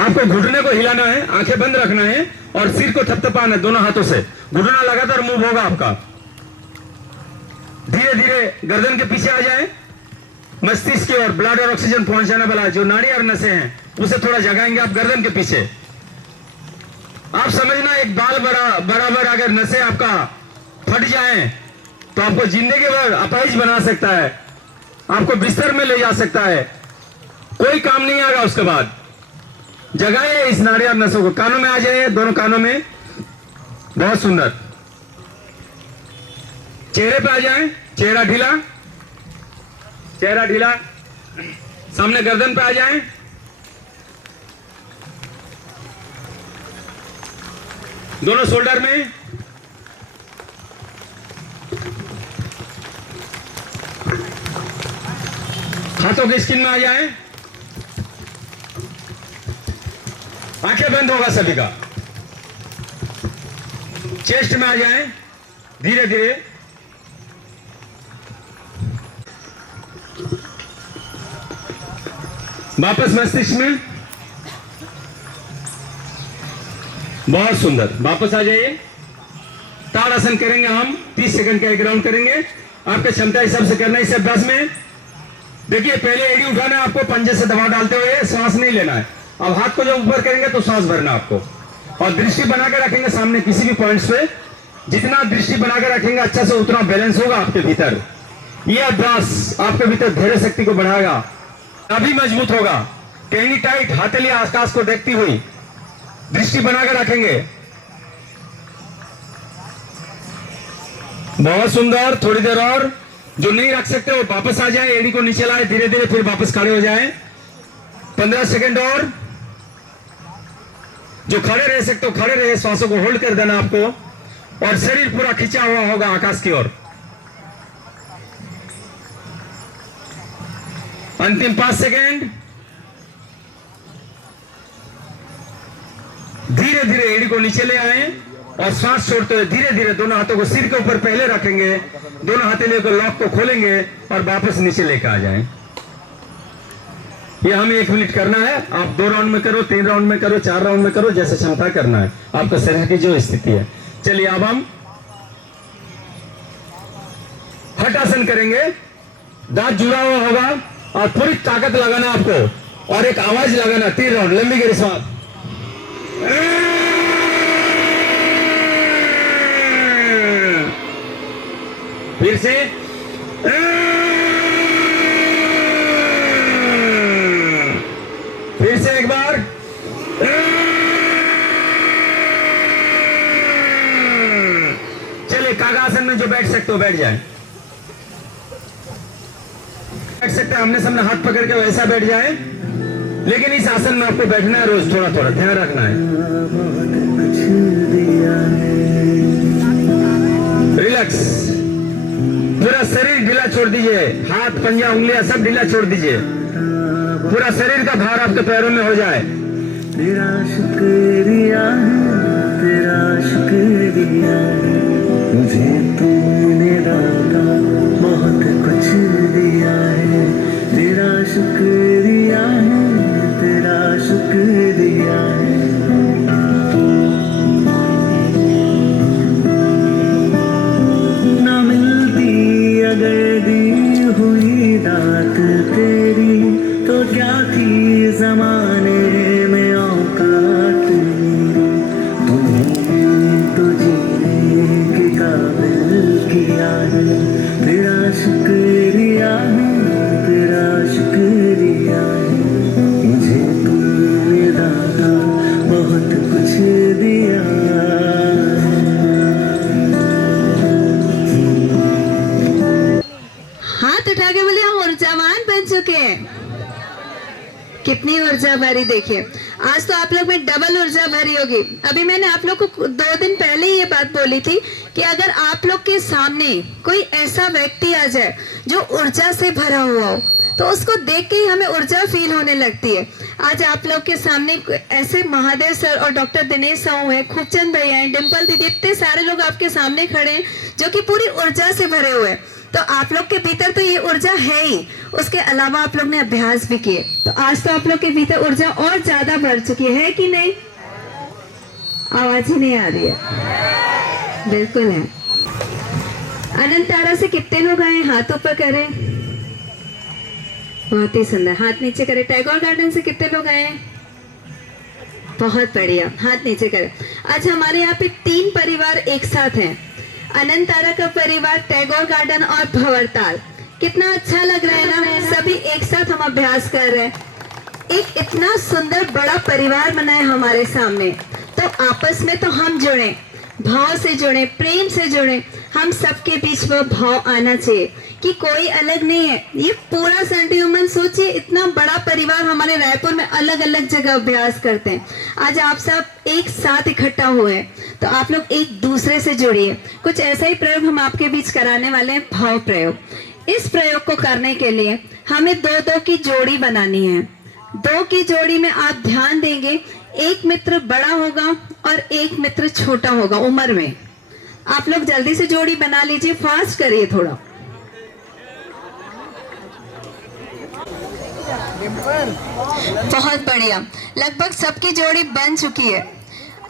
आपको घुटने को हिलाना है, आंखें बंद रखना है और सिर को थपथपाना है दोनों हाथों से। घुटना लगातार मूव होगा आपका। धीरे धीरे गर्दन के पीछे आ जाए, मस्तिष्क की ओर ब्लड और ऑक्सीजन पहुंचाने वाला जो नाड़ी और नसें हैं उसे थोड़ा जगाएंगे आप गर्दन के पीछे। आप समझना, एक बाल बराबर अगर नसें आपका फट जाएं तो आपको जिंदगी भर अपाहिज बना सकता है, आपको बिस्तर में ले जा सकता है, कोई काम नहीं आएगा उसके बाद। जगाए इस नाड़ी और नसों को। कानों में आ जाइए, दोनों कानों में। बहुत सुंदर। चेहरे पे आ जाए, चेहरा ढीला, चेहरा ढीला। सामने गर्दन पे आ जाए। दोनों शोल्डर में। हाथों की स्किन में आ जाए। आंखें बंद होगा सभी का। चेस्ट में आ जाए धीरे धीरे। वापस मस्तिष्क में। बहुत सुंदर। वापस आ जाइए। ताड़ासन करेंगे हम। 30 सेकंड का एक राउंड करेंगे। आपके क्षमता हिसाब से करना है इस अभ्यास में। देखिए, पहले एड़ी उठाना है आपको, पंजे से दबाव डालते हुए, सांस नहीं लेना है। अब हाथ को जब ऊपर करेंगे तो सांस भरना आपको, और दृष्टि बना के रखेंगे सामने किसी भी पॉइंट्स पे। जितना दृष्टि बना के रखेंगे अच्छा से उतना बैलेंस होगा आपके भीतर। यह अभ्यास आपके भीतर धैर्य शक्ति को बढ़ाएगा, अभी मजबूत होगा। टेहनी टाइट, हथेली आकाश को देखती हुई, दृष्टि बना के रखेंगे। बहुत सुंदर। थोड़ी देर और। जो नहीं रख सकते वो वापस आ जाए, एड़ी को नीचे लाए धीरे धीरे, फिर वापस खड़े हो जाए। 15 सेकंड और। जो खड़े रह सकते हो खड़े रहे, श्वासों को होल्ड कर देना आपको, और शरीर पूरा खिंचा हुआ होगा आकाश की ओर। अंतिम 5 सेकंड। धीरे धीरे एड़ी को नीचे ले आए और सांस छोड़ते हुए धीरे धीरे दोनों हाथों को सिर के ऊपर पहले रखेंगे, दोनों हथेलियों को लॉक को खोलेंगे और वापस नीचे लेकर आ जाएं। ये हमें 1 मिनट करना है। आप 2 राउंड में करो, 3 राउंड में करो, 4 राउंड में करो, जैसे क्षमता करना है आपका शरीर की जो स्थिति है। चलिए अब हम हठासन करेंगे। दांत जुड़ा हुआ होगा और पूरी ताकत लगाना आपको, और एक आवाज लगाना। 3 राउंड लंबी गहरी सांस। फिर से। फिर से एक बार। चलिए, कागासन में जो बैठ सकते हो बैठ जाए। बैठ सकते हैं आमने सामने हाथ पकड़ के, वैसा बैठ जाए। लेकिन इस आसन में आपको बैठना है रोज, थोड़ा थोड़ा ध्यान रखना है। रिलैक्स। पूरा शरीर ढीला छोड़ दीजिए, हाथ पंजा उंगलियां सब ढीला छोड़ दीजिए। पूरा शरीर का भार आपके पैरों में हो जाए। तेरा शुक्रिया है, तेरा शुक्रिया है, मुझे तूने दाता बहुत कुछ दिया है। तेरा शुक्रिया है, तेरा शुक्रिया है। ना मिलती अगर दी हुई दात तेरी, तो क्या थी जमाने में औकात मेरी। तूने तो जीने के काबिल किया है। तेरा शुक्रिया है, तेरा शुक्रिया है, मुझे तूने दाता बहुत कुछ दिया है। हाथ उठा के बोले हम ऊर्जावान बन चुके हैं। कितनी ऊर्जा भरी देखिए। आज तो आप लोग में डबल ऊर्जा भरी होगी। अभी मैंने आप लोग को 2 दिन पहले ही ये बात बोली थी कि अगर आप लोग के सामने कोई ऐसा व्यक्ति आ जाए जो ऊर्जा से भरा हुआ हो, तो उसको देख के ही हमें ऊर्जा फील होने लगती है। आज आप लोग के सामने ऐसे महादेव सर और डॉक्टर दिनेश साहू है, खूबचंद भैया है, डिम्पल दीदी, इतने सारे लोग आपके सामने खड़े हैं जो कि पूरी ऊर्जा से भरे हुए हैं। तो आप लोग के भीतर तो ये ऊर्जा है ही, उसके अलावा आप लोग ने अभ्यास भी किए, तो आज तो आप लोग के भीतर ऊर्जा और ज्यादा बढ़ चुकी है कि नहीं? आवाज ही नहीं आ रही है। बिल्कुल है। अनंत तारा से कितने लोग आए? हाथ ऊपर करें। बहुत ही सुंदर। हाथ नीचे करें। टैगोर गार्डन से कितने लोग आए? बहुत बढ़िया। हाथ नीचे करें। आज हमारे यहाँ पे 3 परिवार एक साथ हैं। अनंत तारा का परिवार, टैगोर गार्डन और भंवरताल। कितना अच्छा लग रहा है ना, सभी एक साथ हम अभ्यास कर रहे हैं। एक इतना सुंदर बड़ा परिवार बना है हमारे सामने, तो आपस में तो हम जुड़े, भाव से जुड़े, प्रेम से जुड़े। हम सबके बीच वो भाव आना चाहिए कि कोई अलग नहीं है। ये पूरा सेंट्री वुमन, सोचिए इतना बड़ा परिवार हमारे रायपुर में अलग अलग जगह अभ्यास करते हैं। आज आप सब एक साथ इकट्ठा हुए हैं, तो आप लोग एक दूसरे से जुड़िए। कुछ ऐसा ही प्रयोग हम आपके बीच कराने वाले हैं, भाव प्रयोग। इस प्रयोग को करने के लिए हमें दो दो की जोड़ी बनानी है। दो की जोड़ी में आप ध्यान देंगे, एक मित्र बड़ा होगा और एक मित्र छोटा होगा उम्र में। आप लोग जल्दी से जोड़ी बना लीजिए, फास्ट करिए थोड़ा। बहुत बढ़िया, लगभग सबकी जोड़ी बन चुकी है।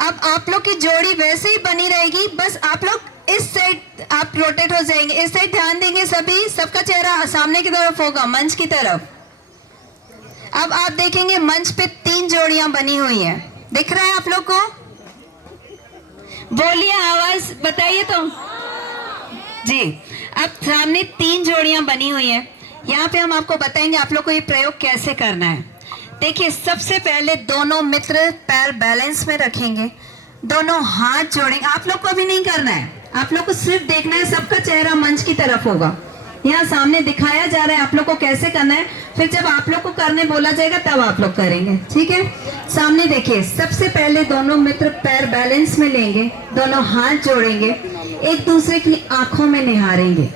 अब आप लोग की जोड़ी वैसे ही बनी रहेगी, बस आप लोग इस साइड आप रोटेट हो जाएंगे, इस साइड ध्यान देंगे सभी, सबका चेहरा सामने की तरफ होगा, मंच की तरफ। अब आप देखेंगे मंच पे 3 जोड़ियां बनी हुई हैं, दिख रहा है आप लोग को? बोलिए, आवाज बताइए तो जी। अब सामने 3 जोड़ियां बनी हुई हैं। यहाँ पे हम आपको बताएंगे आप लोग को ये प्रयोग कैसे करना है। देखिए, सबसे पहले दोनों मित्र पैर बैलेंस में रखेंगे, दोनों हाथ जोड़ेंगे। आप लोग को अभी नहीं करना है, आप लोग को सिर्फ देखना है, सबका चेहरा मंच की तरफ होगा। यहाँ सामने दिखाया जा रहा है आप लोग को कैसे करना है, फिर जब आप लोग को करने बोला जाएगा तब आप लोग करेंगे, ठीक है? सामने देखिए, सबसे पहले दोनों मित्र पैर बैलेंस में लेंगे, दोनों हाथ जोड़ेंगे, एक दूसरे की आंखों में निहारेंगे,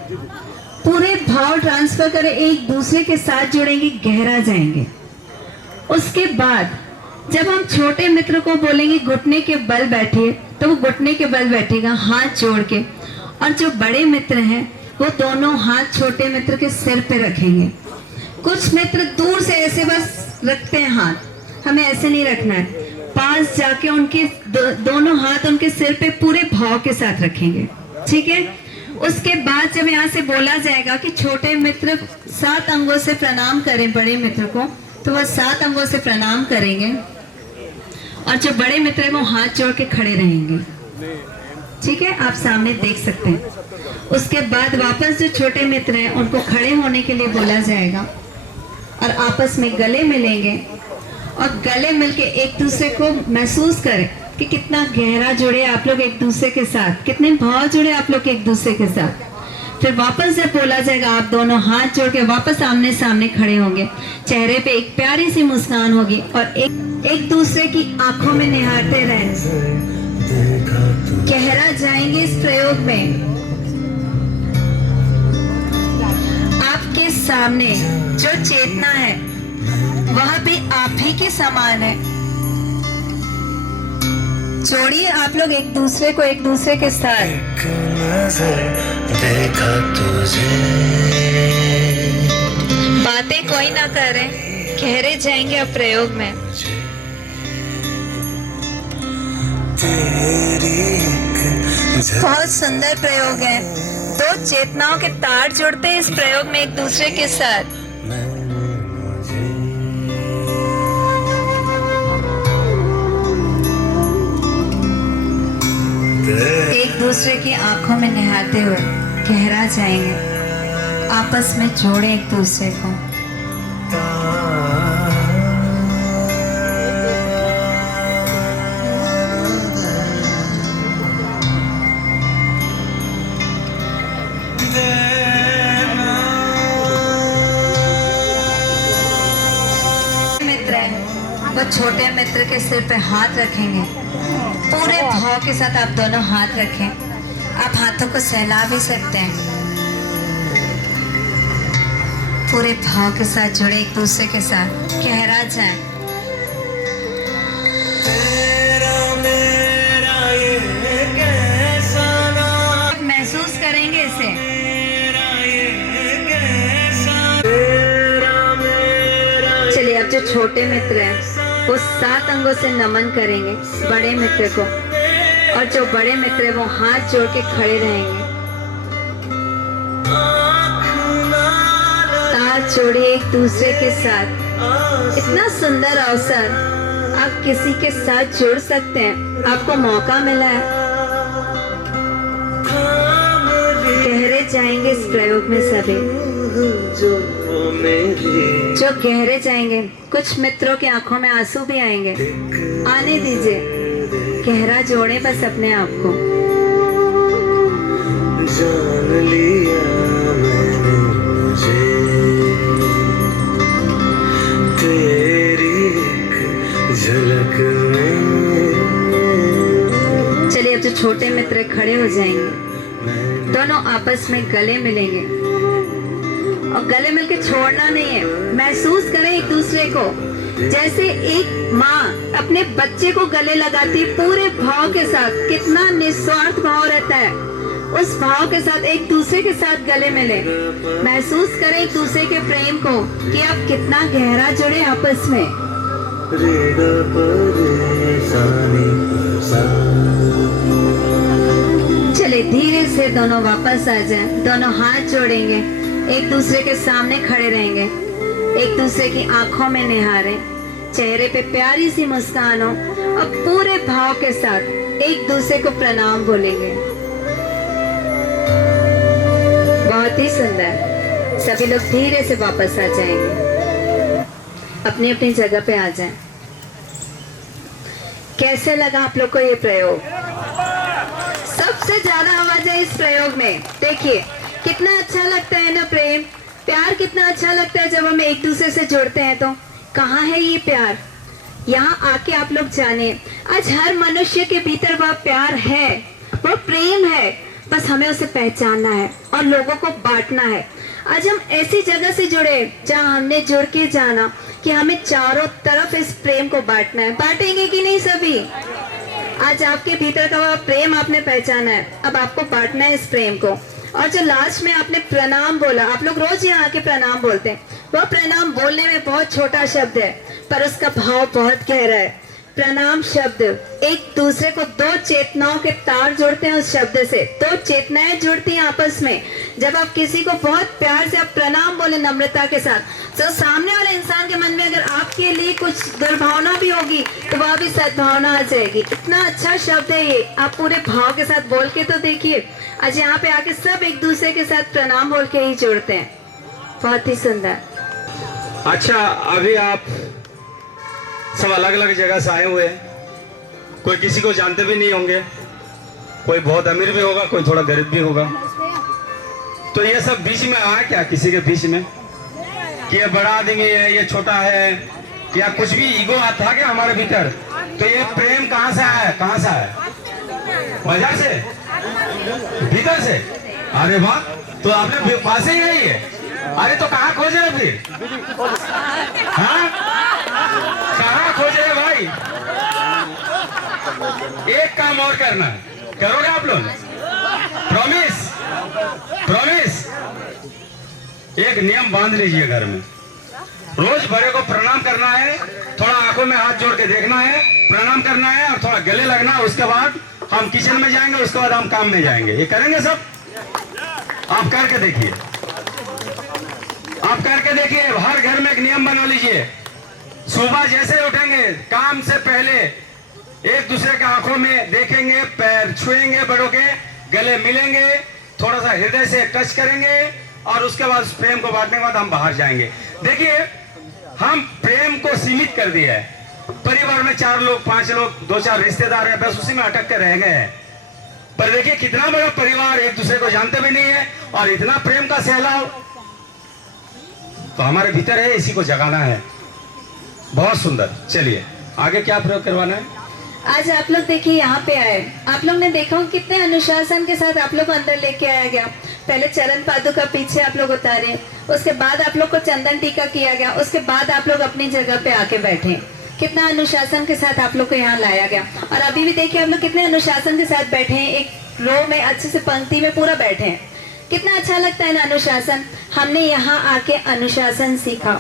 पूरे भाव ट्रांसफर करें, एक दूसरे के साथ जुड़ेंगे, गहरा जाएंगे। उसके बाद जब हम छोटे मित्र को बोलेंगे घुटने के बल बैठिए, तो वो घुटने के बल बैठेगा हाथ जोड़ के। और जो बड़े मित्र हैं वो दोनों हाथ छोटे मित्र के सिर पे रखेंगे। कुछ मित्र दूर से ऐसे बस रखते हैं हाथ, हमें ऐसे नहीं रखना है, पास जाके उनके दोनों हाथ उनके सिर पे पूरे भाव के साथ रखेंगे, ठीक है? उसके बाद जब यहाँ से बोला जाएगा कि छोटे मित्र 7 अंगों से प्रणाम करें बड़े मित्र को, तो वह 7 अंगों से प्रणाम करेंगे और जो बड़े मित्र हैं वो हाथ जोड़ के खड़े रहेंगे, ठीक है? आप सामने देख सकते हैं। उसके बाद वापस जो छोटे मित्र हैं उनको खड़े होने के लिए बोला जाएगा और आपस में गले मिलेंगे और गले मिलके एक दूसरे को महसूस करें कि कितना गहरा जुड़े आप लोग एक दूसरे के साथ, कितने भाव जुड़े आप लोग एक दूसरे के साथ। फिर वापस जब बोला जाएगा आप दोनों हाथ जोड़ के वापस आमने सामने खड़े होंगे, चेहरे पे एक प्यारी सी मुस्कान होगी और एक दूसरे की आंखों में निहारते रहें, गहरा जाएंगे इस प्रयोग में। आपके सामने जो चेतना है वह भी आप ही के समान है। जोड़िए आप लोग एक दूसरे को एक दूसरे के साथ। एक नजर देखा तुझे, बातें कोई ना करें, गहरे जाएंगे अब प्रयोग में। तेरी बहुत सुंदर प्रयोग है, 2 चेतनाओं के तार जुड़ते हैं इस प्रयोग में एक दूसरे के साथ। एक दूसरे की आंखों में निहारते हुए गहरा जाएंगे, आपस में जोड़े एक दूसरे को। मित्र है वो छोटे मित्र के सिर पे हाथ रखेंगे, पूरे भाव के साथ आप दोनों हाथ रखें। आप हाथों को सहला भी सकते हैं, पूरे भाव के साथ जुड़े एक दूसरे के साथ, गहरा जाए। महसूस करेंगे इसे। चलिए, अब जो छोटे मित्र हैं वो 7 अंगों से नमन करेंगे बड़े मित्र को और जो बड़े मित्र हैं वो हाथ जोड़ के खड़े रहेंगे। हाथ जोड़िए एक दूसरे के साथ। इतना सुंदर अवसर, आप किसी के साथ जुड़ सकते हैं, आपको मौका मिला है। गहरे जाएंगे इस प्रयोग में सभी। मेरी जो गहरे जाएंगे, कुछ मित्रों की आंखों में आंसू भी आएंगे, आने दीजिए, गहरा जोड़े बस अपने आप को। जान लिया मैंने मुझे तेरी एक झलक में। चलिए अब जो छोटे मित्र खड़े हो जाएंगे, दोनों आपस में गले मिलेंगे और गले मिलके छोड़ना नहीं है। महसूस करें एक दूसरे को, जैसे एक माँ अपने बच्चे को गले लगाती है पूरे भाव के साथ। कितना निस्वार्थ भाव रहता है, उस भाव के साथ एक दूसरे के साथ गले मिले। महसूस करें एक दूसरे के प्रेम को कि आप कितना गहरा जुड़े आपस में। रेगा परेशानी चले धीरे से दोनों वापस आ जाएं, दोनों हाथ जोड़ेंगे, एक दूसरे के सामने खड़े रहेंगे, एक दूसरे की आंखों में निहारें, चेहरे पे प्यारी सी मुस्कान हो और पूरे भाव के साथ एक दूसरे को प्रणाम बोलेंगे। बहुत ही सुंदर। सभी लोग धीरे से वापस आ जाएंगे, अपनी अपनी जगह पे आ जाएं। कैसे लगा आप लोग को ये प्रयोग? सबसे ज्यादा आवाज है इस प्रयोग में। देखिए कितना अच्छा लगता है ना प्रेम, प्यार कितना अच्छा लगता है जब हम एक दूसरे से जुड़ते हैं। तो कहाँ है ये प्यार? यहाँ आके आप लोग जाने, आज हर मनुष्य के भीतर वह प्यार है, वह प्रेम है, बस हमें उसे पहचानना है और लोगों को बांटना है। आज हम ऐसी जगह से जुड़े जहाँ हमने जुड़ के जाना कि हमें चारों तरफ इस प्रेम को बांटना है। बांटेंगे कि नहीं सभी? आज आपके भीतर का वह प्रेम आपने पहचाना है, अब आपको बांटना है इस प्रेम को। और जो लास्ट में आपने प्रणाम बोला, आप लोग रोज यहाँ आके प्रणाम बोलते हैं, वह प्रणाम बोलने में बहुत छोटा शब्द है पर उसका भाव बहुत गहरा है। प्रणाम शब्द एक दूसरे को, दो चेतनाओं के तार जोड़ते हैं उस शब्द से, दो चेतनाएं जुड़ती हैं आपस में। जब आप किसी को बहुत प्यार से आप प्रणाम बोले नम्रता के साथ, तो सामने वाले इंसान के मन में अगर आपके लिए कुछ दुर्भावना भी होगी तो वह भी सद्भावना आ जाएगी। इतना अच्छा शब्द है ये, आप पूरे भाव के साथ बोल के तो देखिए। आज यहाँ पे आके सब एक दूसरे के साथ प्रणाम बोल के ही जुड़ते हैं। बहुत ही सुंदर। अच्छा, अभी आप सब अलग अलग जगह से आए हुए हैं, कोई किसी को जानते भी नहीं होंगे, कोई बहुत अमीर भी होगा, कोई थोड़ा गरीब भी होगा। तो ये सब बीच में आया क्या किसी के बीच में कि ये बड़ा आदमी है, ये छोटा है, या कुछ भी ईगो था क्या हमारे भीतर? तो ये प्रेम कहाँ से आया? कहाँ से आया? बाजार से, भीतर से? अरे वाह, तो आपने पास ही नहीं है। अरे तो कहाँ खोजे फिर? हाँ, कहाँ खोजे भाई? एक काम और करना है, करोगे आप लोग? प्रॉमिस? प्रॉमिस? एक नियम बांध लीजिए घर में, रोज बड़े को प्रणाम करना है, थोड़ा आंखों में हाथ जोड़ के देखना है, प्रणाम करना है और थोड़ा गले लगना है। उसके बाद हम किचन में जाएंगे, उसके बाद हम काम में जाएंगे। ये करेंगे सब? आप करके देखिए, आप करके देखिए। हर घर में एक नियम बना लीजिए, सुबह जैसे उठेंगे काम से पहले एक दूसरे के आंखों में देखेंगे, पैर छुएंगे, बड़ों के गले मिलेंगे, थोड़ा सा हृदय से टच करेंगे और उसके बाद प्रेम को बांटने के बाद हम बाहर जाएंगे। देखिए, हम प्रेम को सीमित कर दिया है। परिवार में 4 लोग, 5 लोग, 2-4 रिश्तेदार हैं, बस उसी में अटक के रह गए हैं। पर देखिए कितना बड़ा परिवार, एक दूसरे को जानते भी नहीं है और इतना प्रेम का सहलाव तो हमारे भीतर है, इसी को जगाना है। बहुत सुंदर। चलिए आगे क्या प्रयोग करवाना है? आज आप लोग देखिए यहाँ पे आए, आप लोग ने देखा कितने अनुशासन के साथ आप लोग को अंदर लेके आया गया। पहले चरण पादुका पीछे आप लोग उतारे, उसके बाद आप लोग को चंदन टीका किया गया, उसके बाद आप लोग अपनी जगह पे आके बैठे। कितना अनुशासन के साथ आप लोग को यहाँ लाया गया। और अभी भी देखिए आप लोग कितने अनुशासन के साथ बैठे हैं, एक रो में अच्छे से पंक्ति में पूरा बैठे हैं। कितना अच्छा लगता है ना अनुशासन। हमने यहाँ आके अनुशासन सीखा,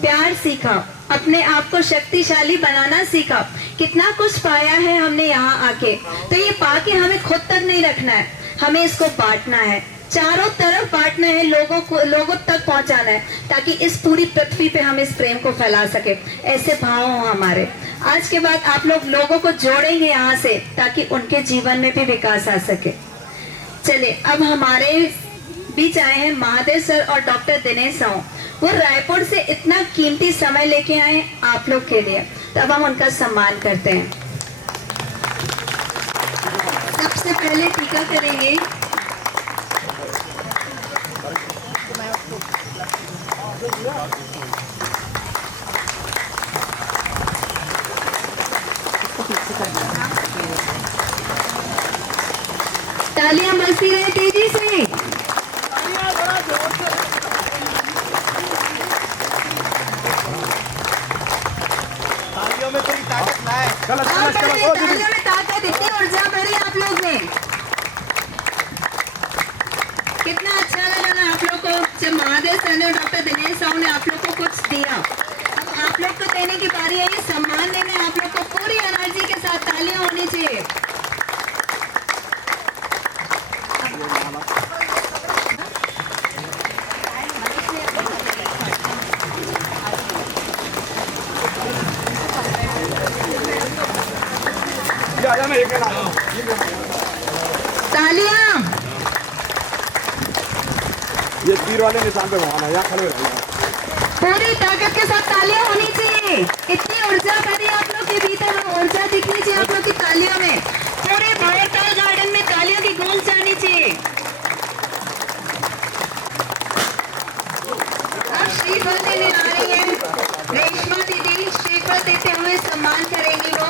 प्यार सीखा, अपने आप को शक्तिशाली बनाना सीखा, कितना कुछ पाया है हमने यहाँ आके। तो ये पाके हमें खुद तक नहीं रखना है, हमें इसको बांटना है, चारों तरफ बांटना है, लोगों तक पहुंचाना है, ताकि इस पूरी पृथ्वी पे हम इस प्रेम को फैला सके। ऐसे भाव हो हमारे। आज के बाद आप लोग लोगों को जोड़ेंगे यहाँ से, ताकि उनके जीवन में भी विकास आ सके। चलिए अब हमारे बीच आए हैं महादेव सर और डॉक्टर दिनेश साहू। वो रायपुर से इतना कीमती समय लेके आए आप लोग के लिए, तो अब हम उनका सम्मान करते हैं। सबसे पहले टीका करेंगे तालियां बजती रहे तेजी से। तालियों में कोई ताकत ना है। तालियों में ताकत, इतनी ऊर्जा भरी आप लोग ने। कितना अच्छा लगा ना आप लोग को जब महादेव सर ने और डॉक्टर दिनेश साहू ने आप लोग को कुछ दिया। अब आप लोग को देने की बारी है, सम्मान देने आप लोग को पूरी एनर्जी के साथ तालियां होनी चाहिए। तालियां ये तीर वाले निशान पे घुमाना, यहाँ खड़े रहिए। पूरी ताकत के साथ तालियां होनी चाहिए। इतनी ऊर्जा भरी आप लोग के भीतर, ऊर्जा दिखनी चाहिए आप लोग की तालियों में। पूरे भारताल गार्डन में तालियों की गूंज जानी चाहिए। अब श्रीफल देने आ रही है रेशमा दीदी, श्रीफल देते हुए सम्मान करेंगी वो।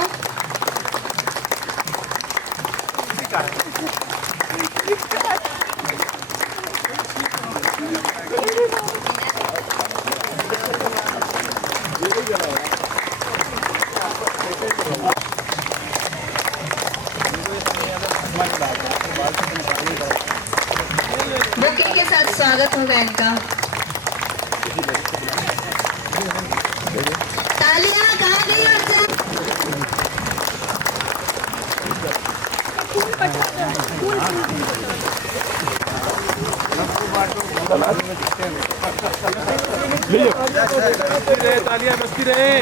बुके के साथ स्वागत होगा इनका। तालियां कहाँ गई ऊर्जा? तालियां बजती रहे।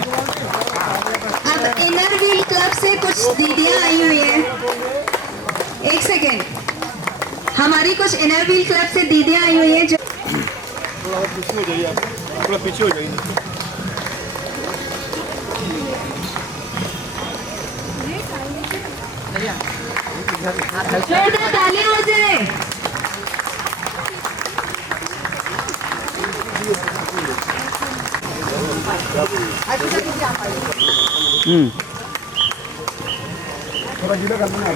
अब इनर व्हील क्लब से कुछ दीदियां आई हुई हैं। एक सेकेंड, हमारी कुछ इनर व्हील क्लब से दीदियां आई हुई हैं जो थोड़ा पीछे हो जाइए, थोड़ा पीछे हो जाइए। जोरदार तालियां हो जाए। थोड़ा गीला करना है।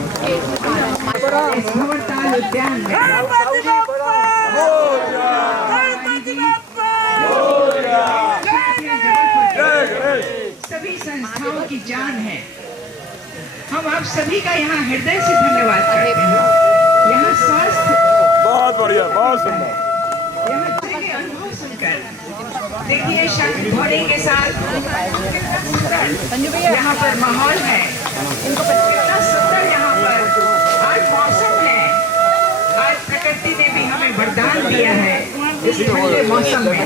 सभी संस्थाओं की जान है। हम आप सभी का यहाँ हृदय से धन्यवाद करते हैं। यहाँ स्वास्थ्य बहुत बढ़िया, बहुत सुंदर। यहाँ के अनुभव सुनकर देखिए शांत भोरे के साथ यहाँ पर माहौल है। कितना सुंदर यहाँ पर आज मौसम है। आज प्रकृति ने भी हमें वरदान दिया है इस ठंडे मौसम में।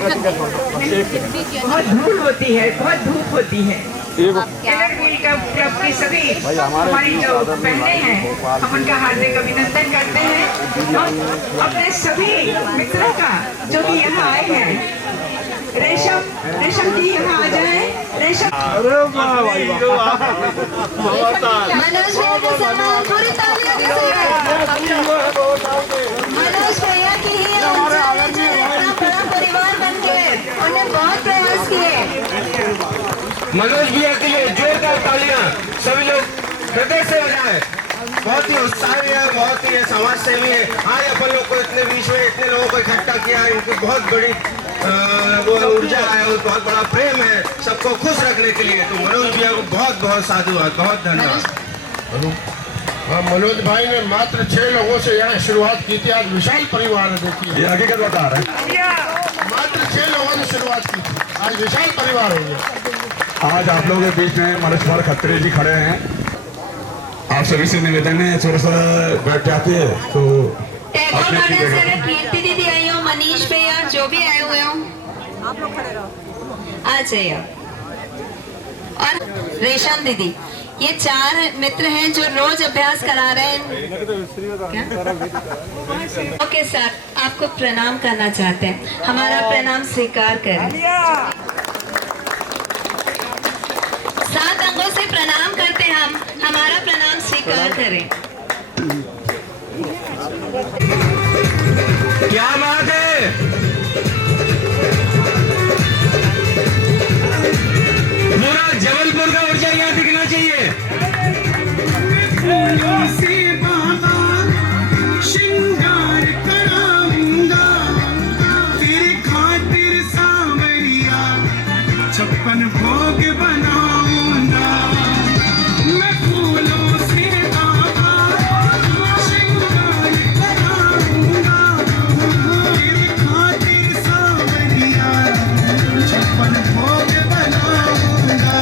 बहुत धूल होती है, बहुत धूप होती है। इनर व्हील क्लब की सभी हमारी जो बहनें हैं, हम उनका हार्दिक अभिनंदन करते हैं। हम अपने सभी मित्रों का जो कि यहाँ आए हैं, रेशम जी यहाँ आ जाए। रेशम मनोज भैया के सम्मान पूरी तालियों के साथ। मनोज भैया की ही ऊर्जा में जो इतना बड़ा परिवार बन गए, उन्होंने बहुत प्रयास किए। मनोज भैया के लिए जोरदार तालियां सभी लोग हृदय से बजाएं। बहुत ही उत्साही है, बहुत ही समाज सेवी है। आज अपन लोग को इतने बीच में इतने लोगों को इकट्ठा किया, इनकी बहुत बड़ी वो ऊर्जा है और बहुत बड़ा प्रेम है सबको खुश रखने के लिए। तो मनोज भैया को बहुत बहुत साधुवाद, बहुत धन्यवाद। हाँ, मनोज भाई ने मात्र 6 लोगों से यहाँ शुरुआत की थी, आज विशाल परिवार है। देखिए ये हकीकत बता रहे हैं। मात्र 6 लोगों ने शुरुआत की थी, आज विशाल परिवार हो गया। आज आप लोगों के बीच में मनोज कुमार खत्री जी खड़े हैं। आप सभी से निवेदन है, थोड़ा सा बैठ जाते हैं तो टैगोर गार्डन से अगर कीर्ति दीदी आई हो, मनीष भैया जो भी आए हुए हो, आप लोग खड़े रहो, आ जाइए। और रेशम दीदी, ये 4 मित्र हैं जो रोज अभ्यास करा रहे हैं। ओके सर, आपको प्रणाम करना चाहते हैं, हमारा प्रणाम स्वीकार करें। 7 अंगों से प्रणाम करते हैं हम, हमारा प्रणाम स्वीकार करें। क्या बात है? पूरा जबलपुर का ऊर्जा यहाँ दिखना चाहिए। श्रृंगार कराऊंगा तेरे खातिर सांवरिया, 56 भोग बनाऊंगा मैं फूलों से बाबा, श्रृंगार कराऊंगा तेरे खातिर सांवरिया, 56 भोग बनाऊंगा।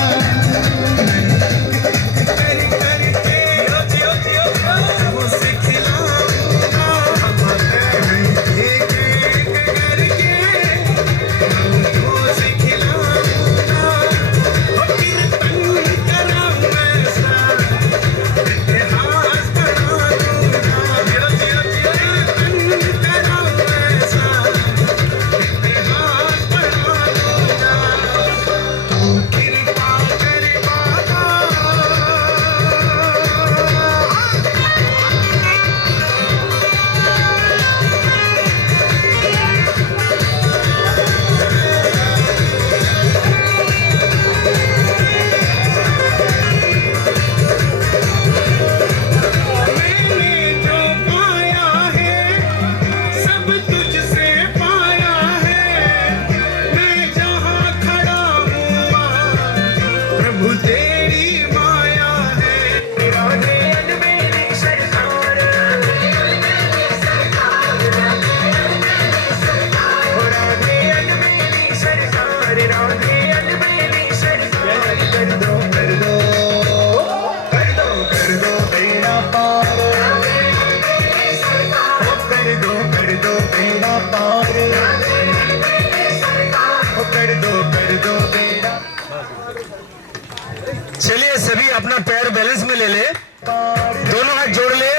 चलिए सभी अपना पैर बैलेंस में ले ले, दोनों हाथ जोड़ ले,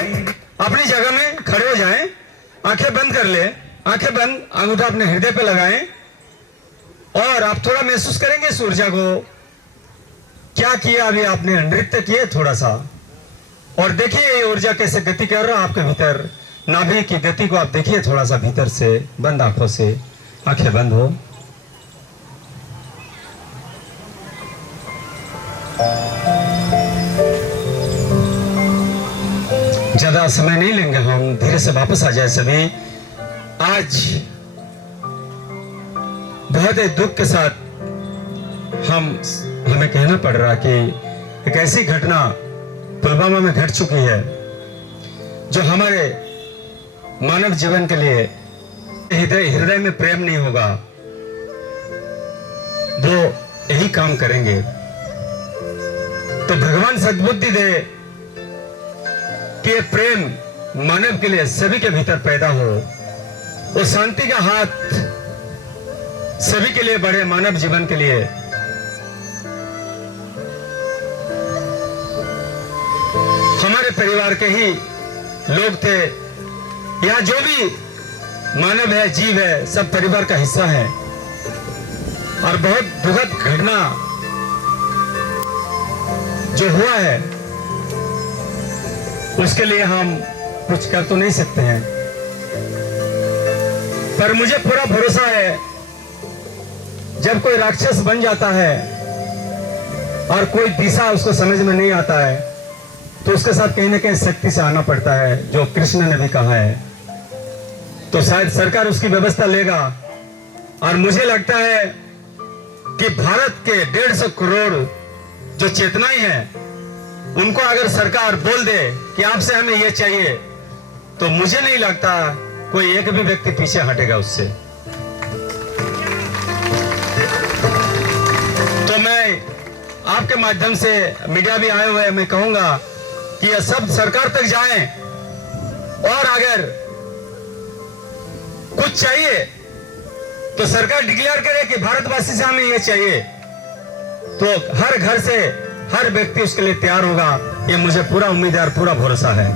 अपनी जगह में खड़े हो जाएं, आंखें बंद कर ले, आंखें बंद, अंगूठा अपने हृदय पे लगाएं और आप थोड़ा महसूस करेंगे इस ऊर्जा को। क्या किया अभी आपने? नृत्य किए थोड़ा सा, और देखिए ये ऊर्जा कैसे गति कर रहा है आपके भीतर। नाभि की गति को आप देखिए थोड़ा सा भीतर से, बंद आंखों से, आंखें बंद हो। ज्यादा समय नहीं लेंगे हम, धीरे से वापस आ जाए सभी। आज बहुत ही दुख के साथ हमें कहना पड़ रहा कि एक ऐसी घटना पुलवामा में घट चुकी है जो हमारे मानव जीवन के लिए हृदय में प्रेम नहीं होगा, वो यही काम करेंगे। तो भगवान सद्बुद्धि दे कि ये प्रेम मानव के लिए सभी के भीतर पैदा हो, वो शांति का हाथ सभी के लिए बढ़े, मानव जीवन के लिए। हमारे परिवार के ही लोग थे, यहाँ जो भी मानव है, जीव है, सब परिवार का हिस्सा है। और बहुत दुखद घटना जो हुआ है उसके लिए हम कुछ कर तो नहीं सकते हैं, पर मुझे पूरा भरोसा है जब कोई राक्षस बन जाता है और कोई दिशा उसको समझ में नहीं आता है तो उसके साथ कहीं ना कहीं शक्ति से आना पड़ता है, जो कृष्ण ने भी कहा है। तो शायद सरकार उसकी व्यवस्था लेगा। और मुझे लगता है कि भारत के 150 करोड़ जो चेतनाएं हैं, उनको अगर सरकार बोल दे कि आपसे हमें ये चाहिए, तो मुझे नहीं लगता कोई एक भी व्यक्ति पीछे हटेगा उससे। तो मैं आपके माध्यम से, मीडिया भी आए हुए हैं, मैं कहूंगा कि यह सब सरकार तक जाएं, और अगर कुछ चाहिए तो सरकार डिक्लेयर करे कि भारतवासी से हमें ये चाहिए, तो हर घर से, हर व्यक्ति उसके लिए तैयार होगा, ये मुझे पूरा उम्मीद है और पूरा भरोसा है।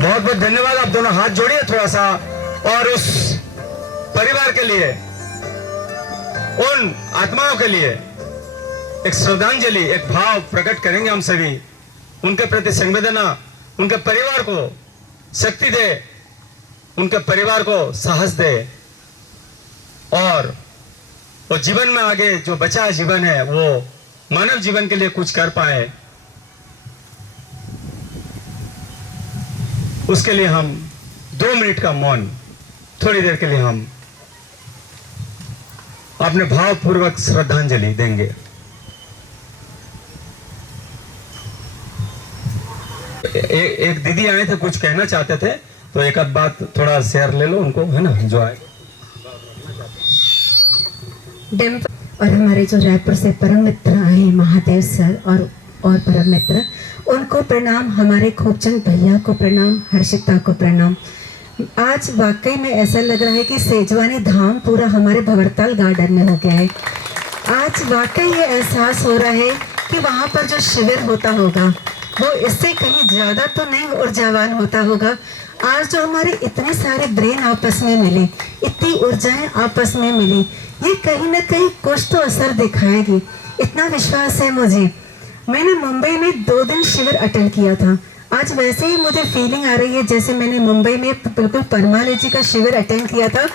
बहुत बहुत धन्यवाद। आप दोनों हाथ जोड़िए थोड़ा सा, और उस परिवार के लिए, उन आत्माओं के लिए एक श्रद्धांजलि, एक भाव प्रकट करेंगे हम सभी। उनके प्रति संवेदना, उनके परिवार को शक्ति दे, उनके परिवार को साहस दे, और वो जीवन में आगे जो बचा जीवन है वो मानव जीवन के लिए कुछ कर पाए, उसके लिए हम 2 मिनट का मौन थोड़ी देर के लिए हम अपने भावपूर्वक श्रद्धांजलि देंगे। एक दीदी आए थे, कुछ कहना चाहते थे, तो एक आध बात थोड़ा शेयर ले लो उनको, है ना, जो आए। और हमारे जो रायपुर से परम मित्र आए महादेव सर और परम मित्र, उनको प्रणाम, हमारे खूबचंद भैया को प्रणाम, हर्षिता को प्रणाम। आज वाकई में ऐसा लग रहा है कि सेजवानी धाम पूरा हमारे भंवरताल गार्डन में हो गया है। आज वाकई ये एहसास हो रहा है कि वहाँ पर जो शिविर होता होगा वो इससे कहीं ज़्यादा तो नहीं ऊर्जावान होता होगा। आज जो हमारे इतने सारे ब्रेन आपस में मिले, इतनी ऊर्जाएं आपस में मिली, ये कहीं ना कहीं कुछ तो असर दिखाएगी, इतना विश्वास है मुझे। मैंने मुंबई में 2 दिन शिविर अटेंड किया था। आज वैसे ही मुझे फीलिंग आ रही है जैसे मैंने मुंबई में बिल्कुल परमाले जी का शिविर अटेंड किया था।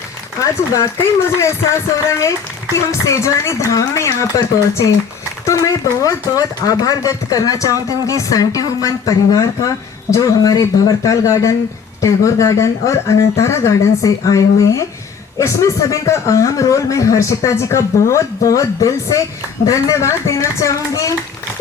आज वाकई मुझे एहसास हो रहा है कि हम सेजवानी धाम में यहाँ पर पहुँचे। तो मैं बहुत बहुत आभार व्यक्त करना चाहूँगी सेंटी वुमन परिवार का, जो हमारे भंवरताल गार्डन, टैगोर गार्डन और अनंतारा गार्डन से आए हुए हैं। इसमें सभी का अहम रोल मैं हर्षिता जी का बहुत बहुत दिल से धन्यवाद देना चाहूंगी।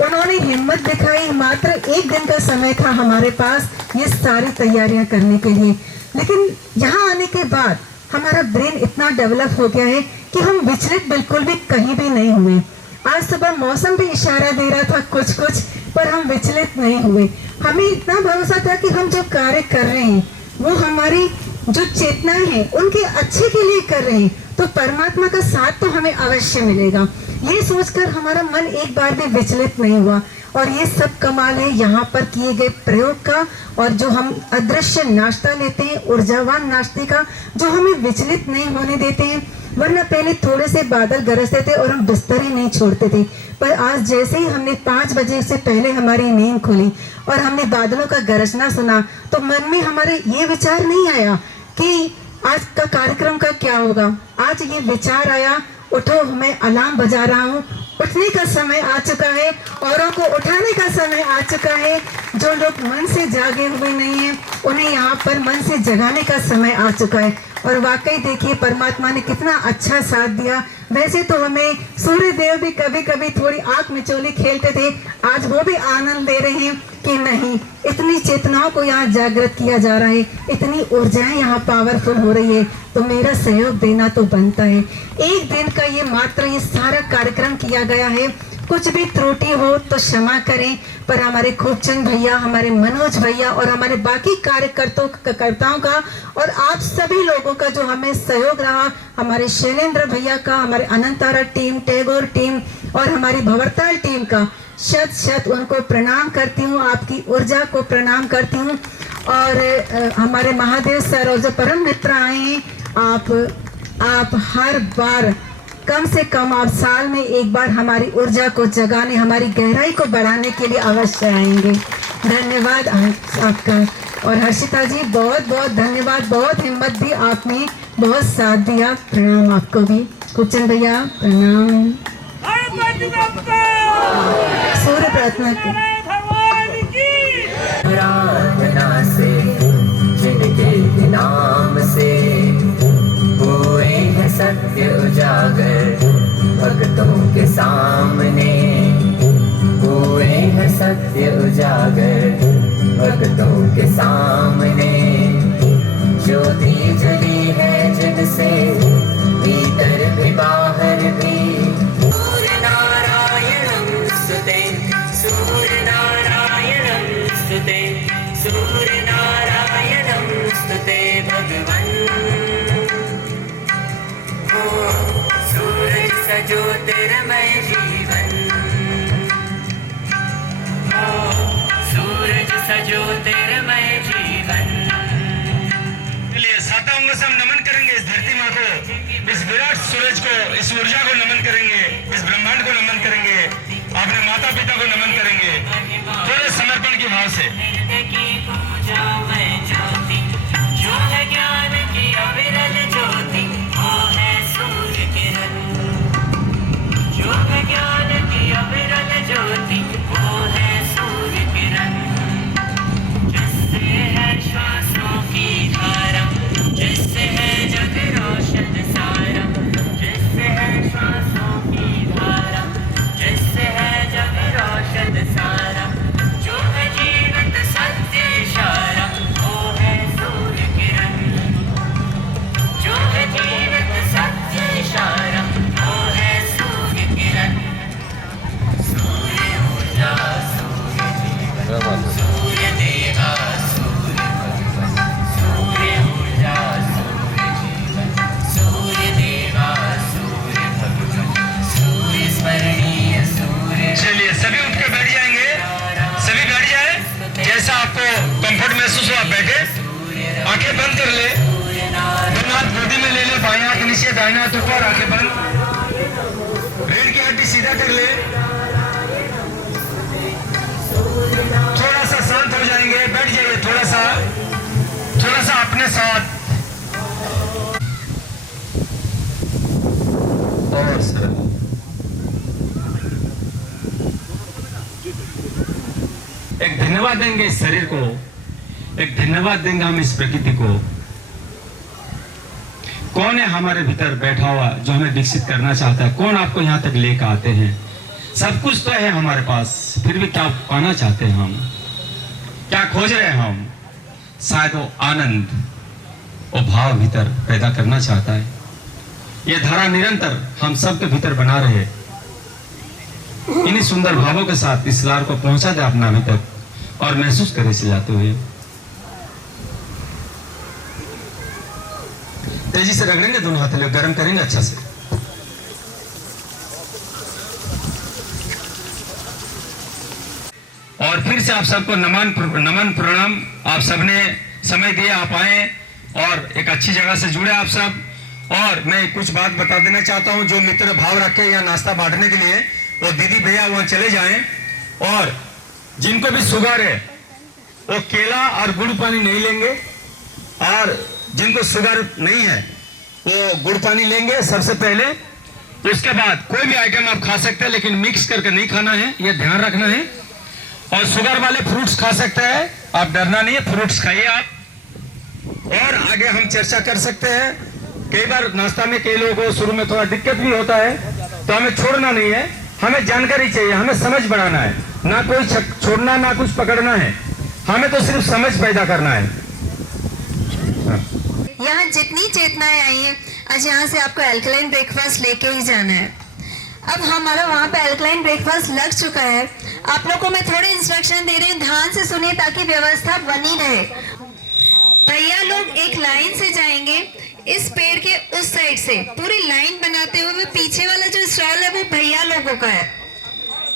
उन्होंने हिम्मत दिखाई, मात्र 1 दिन का समय था हमारे पास ये सारी तैयारियां करने के लिए, लेकिन यहाँ आने के बाद हमारा ब्रेन इतना डेवलप हो गया है कि हम विचलित बिल्कुल भी कहीं भी नहीं हुए। आज सुबह मौसम भी इशारा दे रहा था कुछ कुछ, पर हम विचलित नहीं हुए। हमें इतना भरोसा था कि हम जो कार्य कर रहे हैं वो हमारी जो चेतनाएं हैं उनके अच्छे के लिए कर रहे हैं, तो परमात्मा का साथ तो हमें अवश्य मिलेगा। ये सोचकर हमारा मन एक बार भी विचलित नहीं हुआ। और ये सब कमाल है यहाँ पर किए गए प्रयोग का, और जो हम अदृश्य नाश्ता लेते हैं, ऊर्जावान नाश्ते का, जो हमें विचलित नहीं होने देते हैं। वरना पहले थोड़े से बादल गरजते थे और हम बिस्तर ही नहीं छोड़ते थे, पर आज जैसे ही हमने 5 बजे से पहले हमारी नींद खुली और हमने बादलों का गरजना सुना, तो मन में हमारे ये विचार नहीं आया कि आज का कार्यक्रम का क्या होगा। आज ये विचार आया, उठो, मैं अलार्म बजा रहा हूँ, उठने का समय आ चुका है, औरों को उठाने का समय आ चुका है। जो लोग मन से जागे हुए नहीं हैं उन्हें यहाँ पर मन से जगाने का समय आ चुका है। और वाकई देखिए परमात्मा ने कितना अच्छा साथ दिया। वैसे तो हमें सूर्य देव भी कभी कभी थोड़ी आंख मिचोली खेलते थे, आज वो भी आनंद ले रहे हैं कि नहीं, इतनी चेतनाओं को यहाँ जागृत किया जा रहा है, इतनी ऊर्जाएं यहाँ पावरफुल हो रही है, तो मेरा सहयोग देना तो बनता है। 1 दिन का ये मात्र ये सारा कार्यक्रम किया गया है, कुछ भी त्रुटि हो तो क्षमा करें। पर हमारे खूबचंद भैया, हमारे मनोज भैया और हमारे बाकी कार्यकर्ताओं का और आप सभी लोगों का जो हमें सहयोग रहा, हमारे शैलेंद्र भैया का, हमारे अनंतारा टीम, टैगोर टीम और हमारी भंवरताल टीम का शत शत उनको प्रणाम करती हूँ, आपकी ऊर्जा को प्रणाम करती हूँ। और हमारे महादेव सर और जो परम मित्र आए हैं, आप हर बार कम से कम आप साल में 1 बार हमारी ऊर्जा को जगाने, हमारी गहराई को बढ़ाने के लिए अवश्य आएंगे। धन्यवाद आपका। और हर्षिता जी बहुत बहुत धन्यवाद, बहुत हिम्मत दी आपने, बहुत साथ दिया। प्रणाम आपको भी। खूबचंद भैया प्रणाम। सूर्य प्रार्थना की प्रार्थना से जिनके नाम से हुए हैं सत्य उजागर, भक्तों के सामने हुए हैं सत्य उजागर, भक्तों के सामने ज्योति जली है जिनसे भीतर भी बाहर भी। सूर्य नारायणं स्तुते, सूर्य नारायणं स्तुते, सूर्य नारायणं स्तुते भगवन्। सूरज सा ज्योतिर्मय जीवन, से हम नमन करेंगे इस धरती माँ को, इस विराट सूरज को, इस ऊर्जा को नमन करेंगे, इस ब्रह्मांड को नमन करेंगे, अपने माता पिता को नमन करेंगे पूरे समर्पण के भाव से। जो है ज्ञान की अविरल ज्योति, वो है सूर्य किरण। जो है ज्ञान की अविरल ज्योति, वो है सूर्य किरण। जिससे है श्वासों की धारा, जिससे है जग रोशन सारा। जिससे है श्वासों की धारा, जिससे है जग रोशन सारा। जो है जीवित सत्य इशारा, वो है सूर्य किरण। जो है जीवित सत्य इशारा, वो है सूर्य किरण। सूर्य ऊर्जा, सूर्य जीवन, सूर्य देवा, सूर्य भगवान। सूर्य ऊर्जा, सूर्य जीवन, सूर्य देवा, सूर्य भगवान। सूर्य स्मरणीय, सूर्य। चलिए सभी उठ के बैठ जाएंगे, सभी बैठ जाए, जैसा आपको कंफर्ट महसूस हो आप बैठे। आंखें बंद कर ले, दोनों हाथ गोदी में ले ले, बाएं हाथ नीचे दाहिना हाथ ऊपर, आंखें बंद। रीढ़ की हड्डी सीधा कर ले, थोड़ा सा शांत हो जाएंगे, बैठ जाइए थोड़ा सा अपने साथ। और सरल, एक धन्यवाद देंगे इस शरीर को, एक धन्यवाद देंगे हम इस प्रकृति को। कौन है हमारे भीतर बैठा हुआ जो हमें विकसित करना चाहता है? कौन आपको यहाँ तक लेकर आते हैं? सब कुछ तो है हमारे पास, फिर भी क्या पाना चाहते हैं हम? क्या खोज रहे हैं हम? शायद वो आनंद, वो भाव भीतर पैदा करना चाहता है। ये धारा निरंतर हम सबके भीतर बना रहे, इन्हीं सुंदर भावों के साथ इस लार को पहुंचा दे अपना अभी तक, और महसूस करे इसे जाते हुए। तेजी से रगड़ेंगे, दोनों हाथ ले गर्म करेंगे अच्छा से। और फिर से आप सबको नमन प्रणाम। आप सबने समय दिया, आप आए और एक अच्छी जगह से जुड़े आप सब। और मैं कुछ बात बता देना चाहता हूं, जो मित्र भाव रखे या नाश्ता बांटने के लिए, वो दीदी भैया वहां चले जाएं। और जिनको भी शुगर है वो केला और गुड़ पानी नहीं लेंगे, और जिनको शुगर नहीं है वो गुड़ पानी लेंगे सबसे पहले। उसके बाद कोई भी आइटम आप खा सकते हैं, लेकिन मिक्स करके नहीं खाना है, ये ध्यान रखना है। और शुगर वाले फ्रूट्स खा सकते हैं, आप डरना नहीं है, फ्रूट्स खाइए आप। और आगे हम चर्चा कर सकते हैं। कई बार नाश्ता में कई लोगों को शुरू में थोड़ा दिक्कत भी होता है, तो हमें छोड़ना नहीं है, हमें जानकारी चाहिए, हमें समझ बढ़ाना है, ना कोई छोड़ना ना कुछ पकड़ना है, हमें तो सिर्फ समझ पैदा करना है। यहाँ जितनी चेतनाएं आई हैं, आज यहाँ से आपको एल्कलाइन ब्रेकफास्ट लेके ही जाना है। अब हमारा वहाँ पे एल्कलाइन ब्रेकफास्ट लग चुका है। आप लोगों को मैं थोड़े इंस्ट्रक्शन दे रही हूँ, ध्यान से सुनिए ताकि व्यवस्था बनी रहे। भैया लोग एक लाइन से जाएंगे, इस पेड़ के उस साइड से पूरी लाइन बनाते हुए। पीछे वाला जो स्टॉल है वो भैया लोगों का है,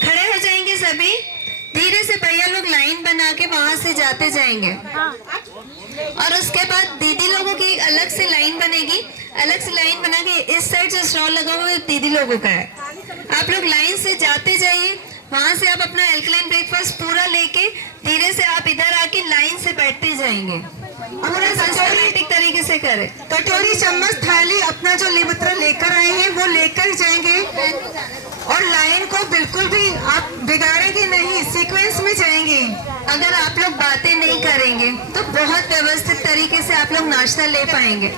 खड़े हो जाएंगे सभी। धीरे से भैया लोग लाइन बना के वहां से जाते जाएंगे। और उसके बाद दीदी लोगों की अलग से लाइन बनेगी, अलग से लाइन बना के इस साइड जो स्टॉल लगा हुआ है दीदी लोगों का है। आप लोग लाइन से जाते जाइए, वहां से आप अपना एल्कलाइन ब्रेकफास्ट पूरा लेके धीरे से आप इधर आके लाइन से बैठते जाएंगे। पूरा सिस्टमैटिक तरीके से करें। कटोरी चम्मच थाली अपना जो लिपत्र लेकर आए हैं वो लेकर जाएंगे। और लाइन को बिल्कुल भी आप बिगाड़ेंगे नहीं, सीक्वेंस में जाएंगे। अगर आप लोग बातें नहीं करेंगे तो बहुत व्यवस्थित तरीके से आप लोग नाश्ता ले पाएंगे।